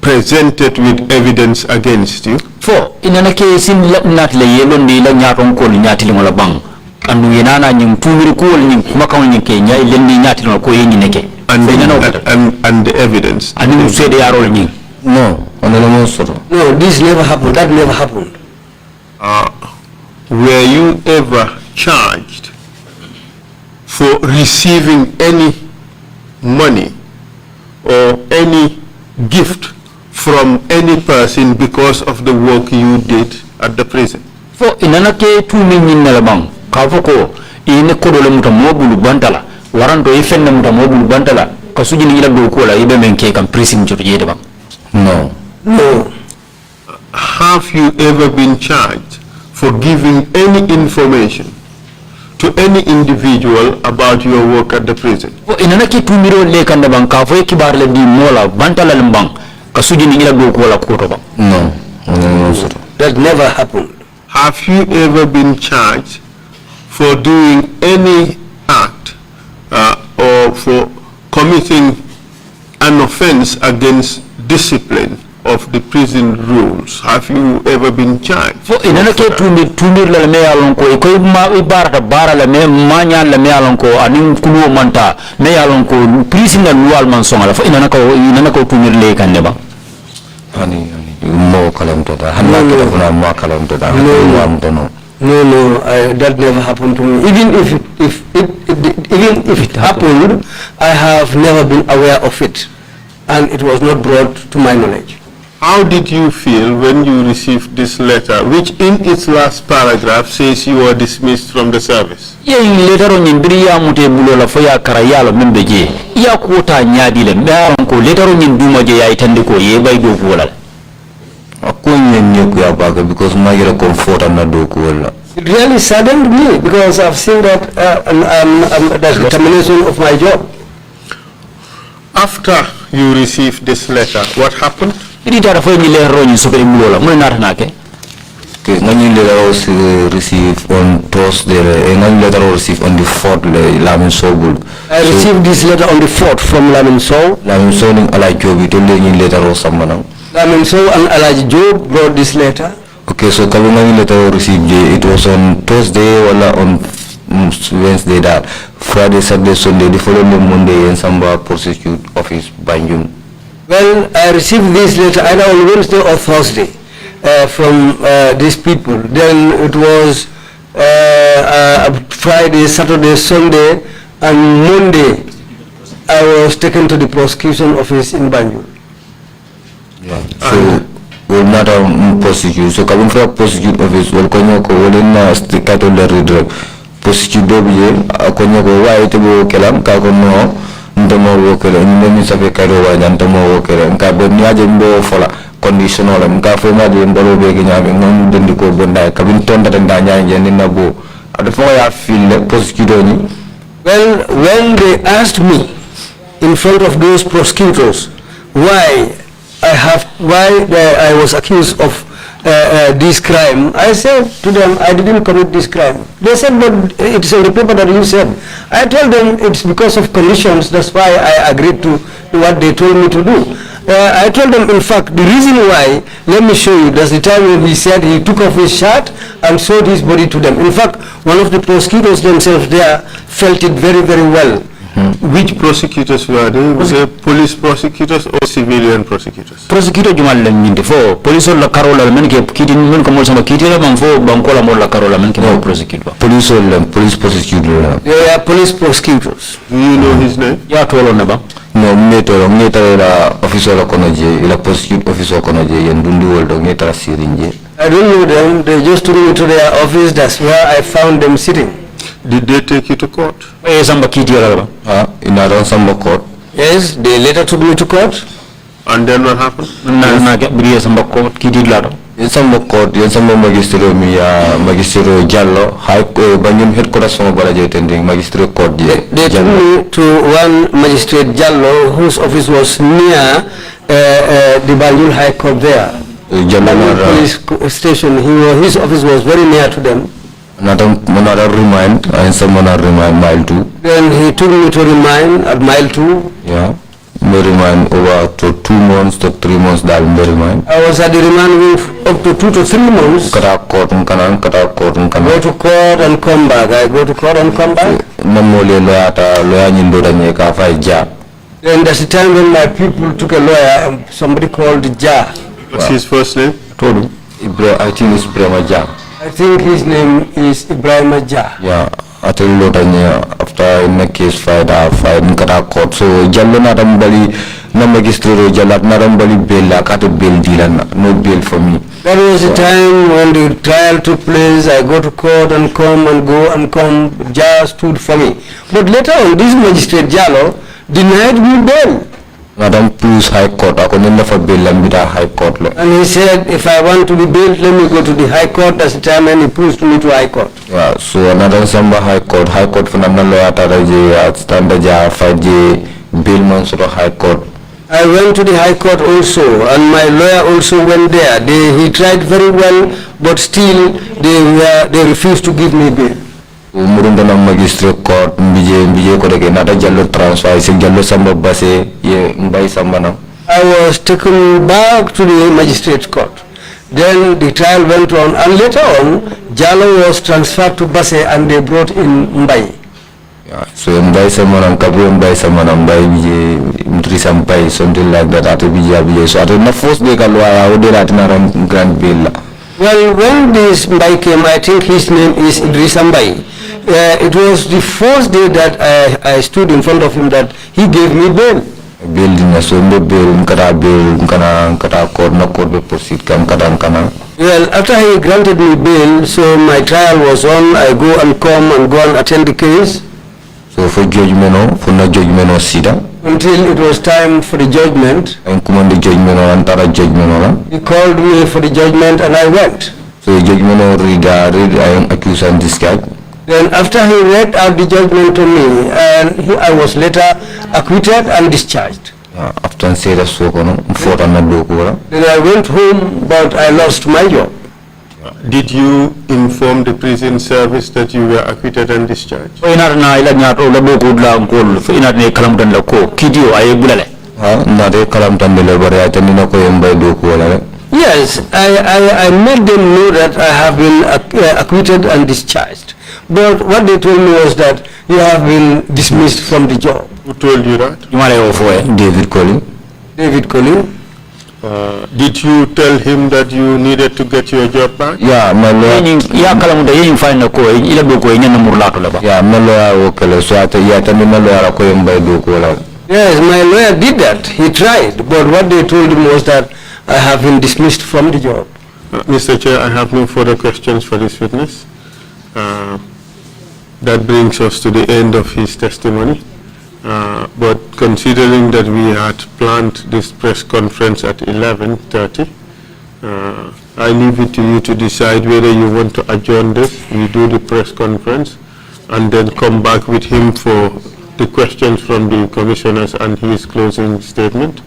presented with evidence against you? Fo inana ke sim nat le yelondi la nyaton ko nyati le wala bang anu yenana nyim tumiri ko nyim kuma kan nyim ke nyai lendi nyati ko yenni neke and the evidence anu sede yaro nyim. No, no, this never happened. That never happened. Were you ever charged for receiving any money or any gift from any person because of the work you did at the prison? Fo inana ke tumi nyinna la bang ka foko ine ko dole muta mobulu bantala waranto ifenna muta mobulu bantala ka sujini ila do ko la ibe men ke kam prison joto jede bang. No. Have you ever been charged for giving any information to any individual about your work at the prison? Fo inana ke tumiro le kanda bang ka fo kibar le di mola bantala lembang ka sujini ila do ko la ko to bang. No, sir. That never happened. Have you ever been charged for doing any act for committing an offense against discipline of the prison rules. Have you ever been charged? Fo inana ke tumir la me alon ko ko ma ibarata bara la me manya la me alon ko anin kulu manta me alon ko prison la lual man songa fo inana ko tumir le kan ne ba hani mo kalam to da hanna to kuna mo kalam to da no that never happened to me. Even if it happened, I have never been aware of it, and it was not brought to my knowledge. How did you feel when you received this letter, which in its last paragraph says you were dismissed from the service? Ye letter on imbriya mute bulo la foya karayalo membeje ya kuota nyadi le me ko letter on induma je ya itande ko ye bay do ko because my comfort and do It really saddened me because I've seen that the termination of my job. After you received this letter, what happened? Okay, ngani letter was received on Thursday, ngani letter was received on the 4th Lamin Soul. I received this letter on the 4th from Lamin Soul. Lamin Soul ning Alaj Job ite letter was samana. Lamin Soul and Alaj Job brought this letter. Okay, so ngani letter received it was on Thursday or on Wednesday that Friday, Saturday, Sunday, the following Monday in Samba Prosecute Office Banjul. Well, I received this letter either on Wednesday or Thursday from these people. Then it was Friday, Saturday, Sunday, and Monday I was taken to the prosecution office in Banjul. Yeah. So we'll not prosecute. So coming from prosecute office, we'll konyo ko wolin stikato le redrep. Prosecute dobiye konyo ko wa ite bo kelam ka kono ndemo wokere ndemi safe kado wa ndemo wokere nka bo niaje mbo fola conditional nka fo ma de mbolo be ke nyami ngam dendi ko bonda kabin tonda nda nyaanje ni nabo adafo ya fil prosecutor ni. Well, when they asked me in front of those prosecutors why I was accused of this crime, I said to them, I didn't commit this crime. They said, but it's in the paper that you said. I told them it's because of conditions, that's why I agreed to what they told me to do. I told them, in fact, the reason why, let me show you, that's the time when he said he took off his shirt and showed his body to them. In fact, one of the prosecutors themselves there felt it very, very well. Which prosecutors were they? Was it police prosecutors or civilian prosecutors? Prosecutor jumal la nyinde fo police la karola men ke kiti men ko mo sama kiti la man fo bankola mo la karola men ke mo prosecute Police prosecutor. They are police prosecutors. Do you know his name? ya tolo ne ba No, ngeta la officer la konoje, la prosecute officer konoje yendundi woldo ngeta sirinje. I don't know them, they just took me to their office, that's where I found them sitting. Did they take you to court? samba kiti la ba In around Samba court. Yes, they later took me to court. And then what happened? na ke briya samba court kiti la In Samba court, in Samba magistro magistro Jallo, high Banjul headquarters from Balaje attending magistrate court. They took me to one magistrate Jallo whose office was near the Banjul High Court there. Jallo police station, his office was very near to them. Another remand, and someone remand mile 2. Then he took me to remand at mile 2. Yeah, me remand over to 2 months to 3 months. That me remand. I was at the remand room up to 2 to 3 months. Kata court kanan. Go to court and come back. I go to court and come back. Namole lawyer nyindo danye ka fa ja. Then that's the time when my people took a lawyer, somebody called Ja. What's his first name? Told I think it's Ibrahim Ja. I think his name is Ibrahim Ja. Yeah, I tell you after in the case fight in Kata court. So Jallo Nadambali no magistrate Jalat Nadambali bail, I got a bail deal and no bail for me. That was the time when the trial took place. I go to court and come and go and come. Ja stood for me. But later on, this magistrate Jallo denied me bail. Madam Plus High Court, I couldn't for bail and with a High Court law. And he said, if I want to be bailed, let me go to the High Court. That's the time and he pushed me to High Court. Yeah, so another Samba High Court for Namna lawyer Taraji standard ja 5J bail man sort of High Court. I went to the High Court also, and my lawyer also went there. He tried very well, but still they refused to give me bail. Umurunda na magistrate court mbije ko deke nata jallo transfer se jallo samba base ye mbay sambana. I was taken back to the magistrate court. Then the trial went on, and later on, Jallo was transferred to Basse and they brought in Mbai. Yeah, so Mbai Samana, Kabu Mbai Samana, Mbai, Mtrisa Mbai, something like that, at Bija. So at the first week, I would do that in Grand Bill. Well, when this Mbai came, I think his name is Idrissa Mbai. It was the first day that I stood in front of him that he gave me bail. Building a sombre bill, kata court na court be proceed kana. Well, after he granted me bail, so my trial was on. I go and come and go and attend the case. So for judgment, for no judgment sida. Until it was time for the judgment. And command the judgment antara judgment. He called me for the judgment and I went. So the judgment read I am accused and discharged. Then after he read out the judgment to me, and I was later acquitted and discharged. After say that so then I went home, but I lost my job. Did you inform the prison service that you were acquitted and discharged? Yes, I made them know that I have been acquitted and discharged. But what they told me was that you have been dismissed from the job. Who told you that? David Collin. David Collin. Did you tell him that you needed to get your job back? Yeah, my lawyer. Yeah, my lawyer. Yes, my lawyer did that. He tried, but what they told him was that I have been dismissed from the job. Mr. Chair, I have no further questions for this witness. That brings us to the end of his testimony. But considering that we had planned this press conference at 11:30, I leave it to you to decide whether you want to adjourn this, we do the press conference, and then come back with him for the questions from the commissioners and his closing statement,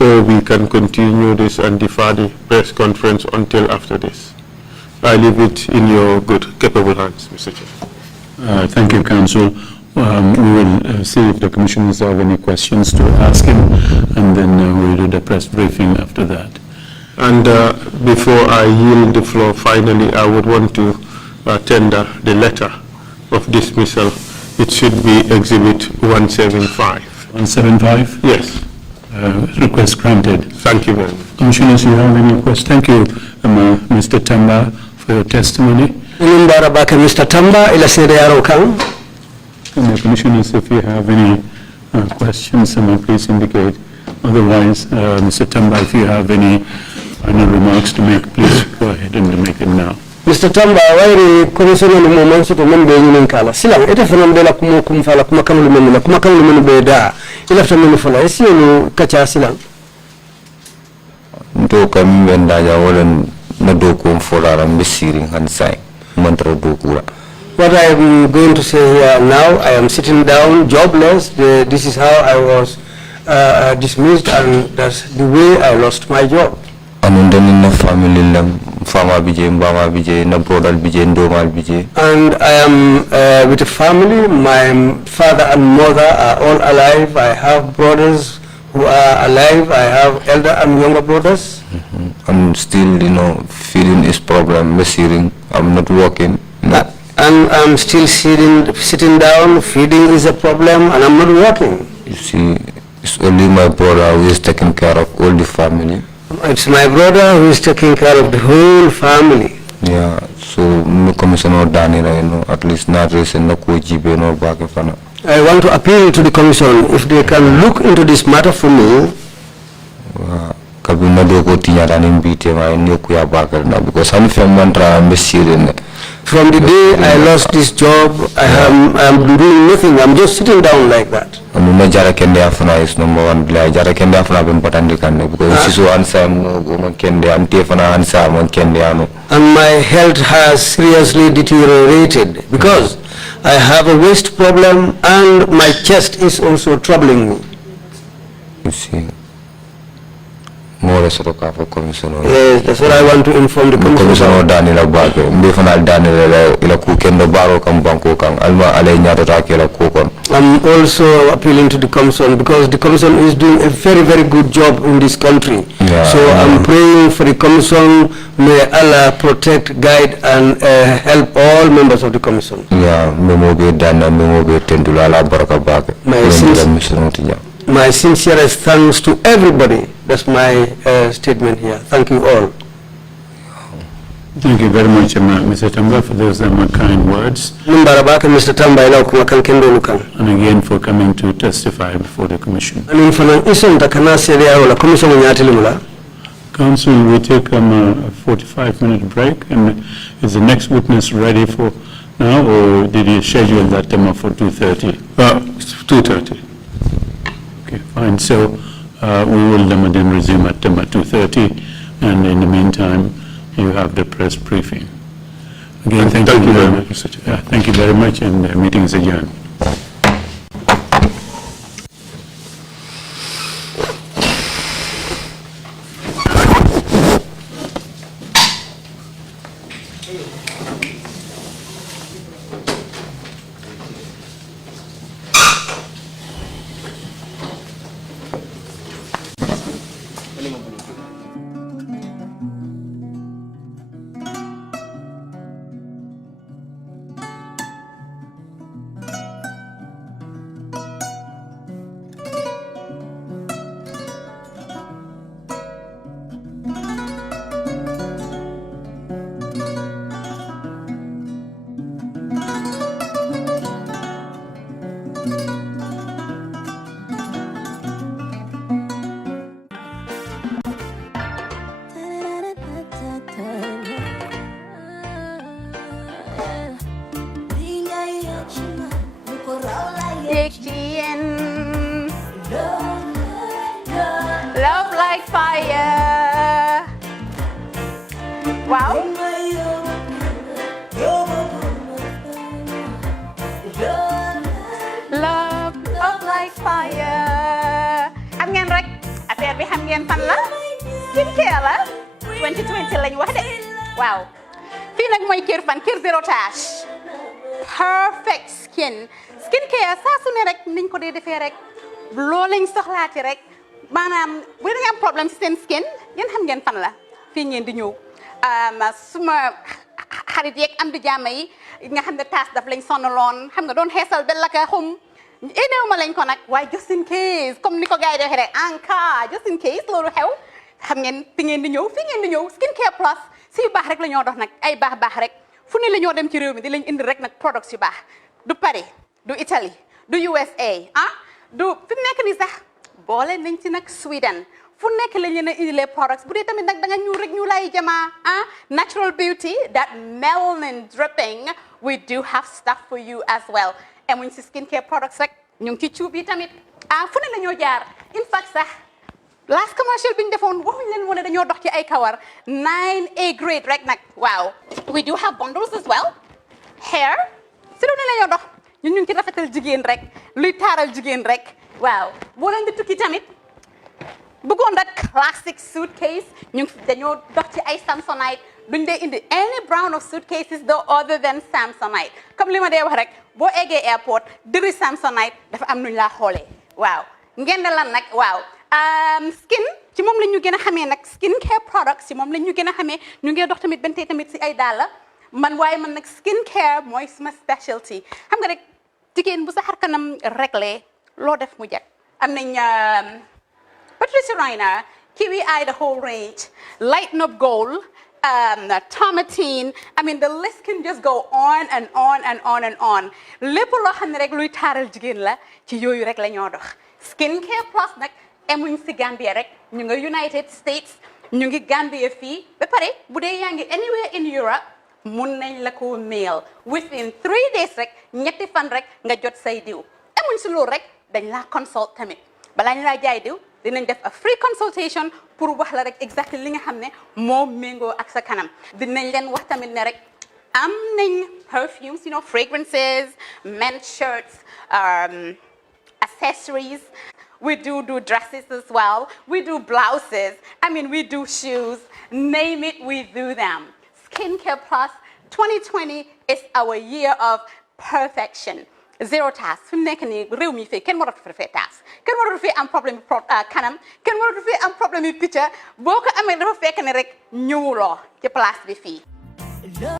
or we can continue this and defer the press conference until after this. I leave it in your good, capable hands, Mr. Chair. Thank you, Counsel. We will see if the commissioners have any questions to ask him, and then we'll do the press briefing after that. And before I yield the floor, finally, I would want to tender the letter of dismissal. It should be Exhibit 175. 175? Yes. Request granted. Thank you very much. Commissioners, you have any questions? Thank you, Mr. Tamba, for your testimony. Mr. Tamba, And the commissioners, if you have any questions, please indicate. Otherwise, Mr. Tamba, if you have any final remarks to make, please go ahead and make them now. Mr. Tamba, why commissioner no moment to member in kala silang ita fanam de la kum fala kuma kamul men be da ila fanam fala isi no kacha silang Do kam wenda ja wala na do ko folara mbisiri hansai mantra do kura. What I am going to say here now, I am sitting down, jobless. This is how I was dismissed, and that's the way I lost my job. Anundani na family lam fama bije mbama bije na brother bije ndomal bije. And I am with a family. My father and mother are all alive. I have brothers who are alive. I have elder and younger brothers. I'm still, feeling this problem, messing. I'm not working. And I'm still sitting down. Feeding is a problem, and I'm not working. You see, it's only my brother who is taking care of all the family. It's my brother who is taking care of the whole family. Yeah, so me commissioner Dani, at least not recent no kujibe no bakefana. I want to appeal to the commission if they can look into this matter for me. Kabina do ko tinya danim bite ma ni kuya bakar na because I'm from mantra mesire. From the day I lost this job, I am doing nothing. I'm just sitting down like that. And jara kende afuna is number one. Jara kende afuna be important dikande because she so answer mo kende am tefana answer mo kende ano. And my health has seriously deteriorated because I have a waist problem and my chest is also troubling me. You see, more sort of for commissioner. Yes, that's what I want to inform the Commissioner Daniel Abake. Mbefanal Daniel ila kukendo baro kam banko kam alma alay nyata takela kokon. I'm also appealing to the commission because the commission is doing a very, very good job in this country. Yeah. So I'm praying for the commission. May Allah protect, guide, and help all members of the commission. Yeah, memo be dana memo be tendula ala baraka bake. My sincerest thanks to everybody. That's my statement here. Thank you all. Thank you very much, Mr. Tamba, for those kind words. Mr. Tamba, and again for coming to testify before the commission. Council, we take a 45-minute break, and is the next witness ready for now, or did you schedule that time for 2:30? 2:30. Okay, fine. So we will then resume at 2:30, and in the meantime, you have the press briefing. Again, thank you very much. Thank you very much, and the meeting is adjourned. Love like fire. Wow. Love like fire. Xam ngeen rek affaire bi xam ngeen fan la? Skincare la. 2020 lañu wax de. Waaw. Fii nag mooy Kerr fan, Kerr zero tache. Perfect skin. Skincare saa su ne rek niñ ko dee defee rek. Loo lañ soxlaati rek. Maanaam bu ngeen am problème ci seen skin yéen xam ngeen fan la fii ngeen di ñëw suma xarit yeeg am di jàmm yi nga xam ne taas daf lañ sonaloon xam nga doon xeesal ba la ka xum éneew ma lañ ko nag waaye just in case comme ni ko gars yi defee rek en cas just in case loolu xew xam ngeen fi ngeen di ñëw fii ngeen di ñëw skincare plus si yu baax rek la ñoo dox nag ay baax rek fu ne la ñoo dem ci réew mi di lañ indi rek nag products yu baax du Paris du Italie du USA du fi mu nekk nii sax boole nañ ci nag Sweden fu nekk lañ leen a indilee products bu dee tamit nag da nga ñuul rek ñu lay jamaa natural beauty that melanin dripping we do have stuff for you as well emuñ si skincare products rek ñu ngi ci cuub yi tamit fu ne la ñoo jaar in fact sax last commercial bi ñu defoon waxuñ leen woon dañoo dox ci ay kawar 9A grade rek nag waaw we do have bundles as well hair si lu ne la ñoo dox ñun ñu ngi ci rafetal jigéen rek luy taaral jigéen rek waaw boo leen di tukki tamit bëggoon that classic suitcase ñu dañoo dox ci ay Samsonite duñ dee indi any brand of suitcases though other than Samsonite comme li ma dee wax rek boo eggee airport diri Samsonite dafa am nuñ laa xoolee waaw ngeen ne lan nag waaw skin ci moom la ñu gën a xamee nag skin care products ci moom la ñu gën a xamee ñu ngi dox tamit bentee tamit si ay dàlla man waaye man nag skin care mooy suma specialty xam nga rek jigéen bu sa xar kanam réglé loo def mu jag am nañ Patricia Reiner Kiwi Eye the whole range Lighten Up Gold Tomatine I mean the list can just go on and on and on and on lépp loo xam ne rek luy taaral jigéen la ci yooyu rek la ñoo dox skin care plus nag emuñ si Gambia rek ñu nga United States ñu ngi Gambia fii ba pare bu dee yaa ngi anywhere in Europe mun nañ la ko mail within 3 days rek ñetti fan rek nga jot say diw emuñ si loolu rek dañ laa consult tamit balaa ñu laa jaay diw dinañ def a free consultation pour wax la rek exactly li nga xam ne moo méngoo ak sa kanam dinañ leen wax tamit ne rek am nañ perfumes fragrances men's shirts accessories We do dresses as well. We do blouses. I mean, we do shoes. Name it, we do them. Skincare Plus 2020 is our year of perfection. Zero task. Fi mu nekk nii réew mi fii kenn waratu fi task. Kenn waratu fi am problème kanam. Kenn waratu fi am problème picture. Boo ko amee dafa fekk ne rek ñëwuloo ci place bi fii.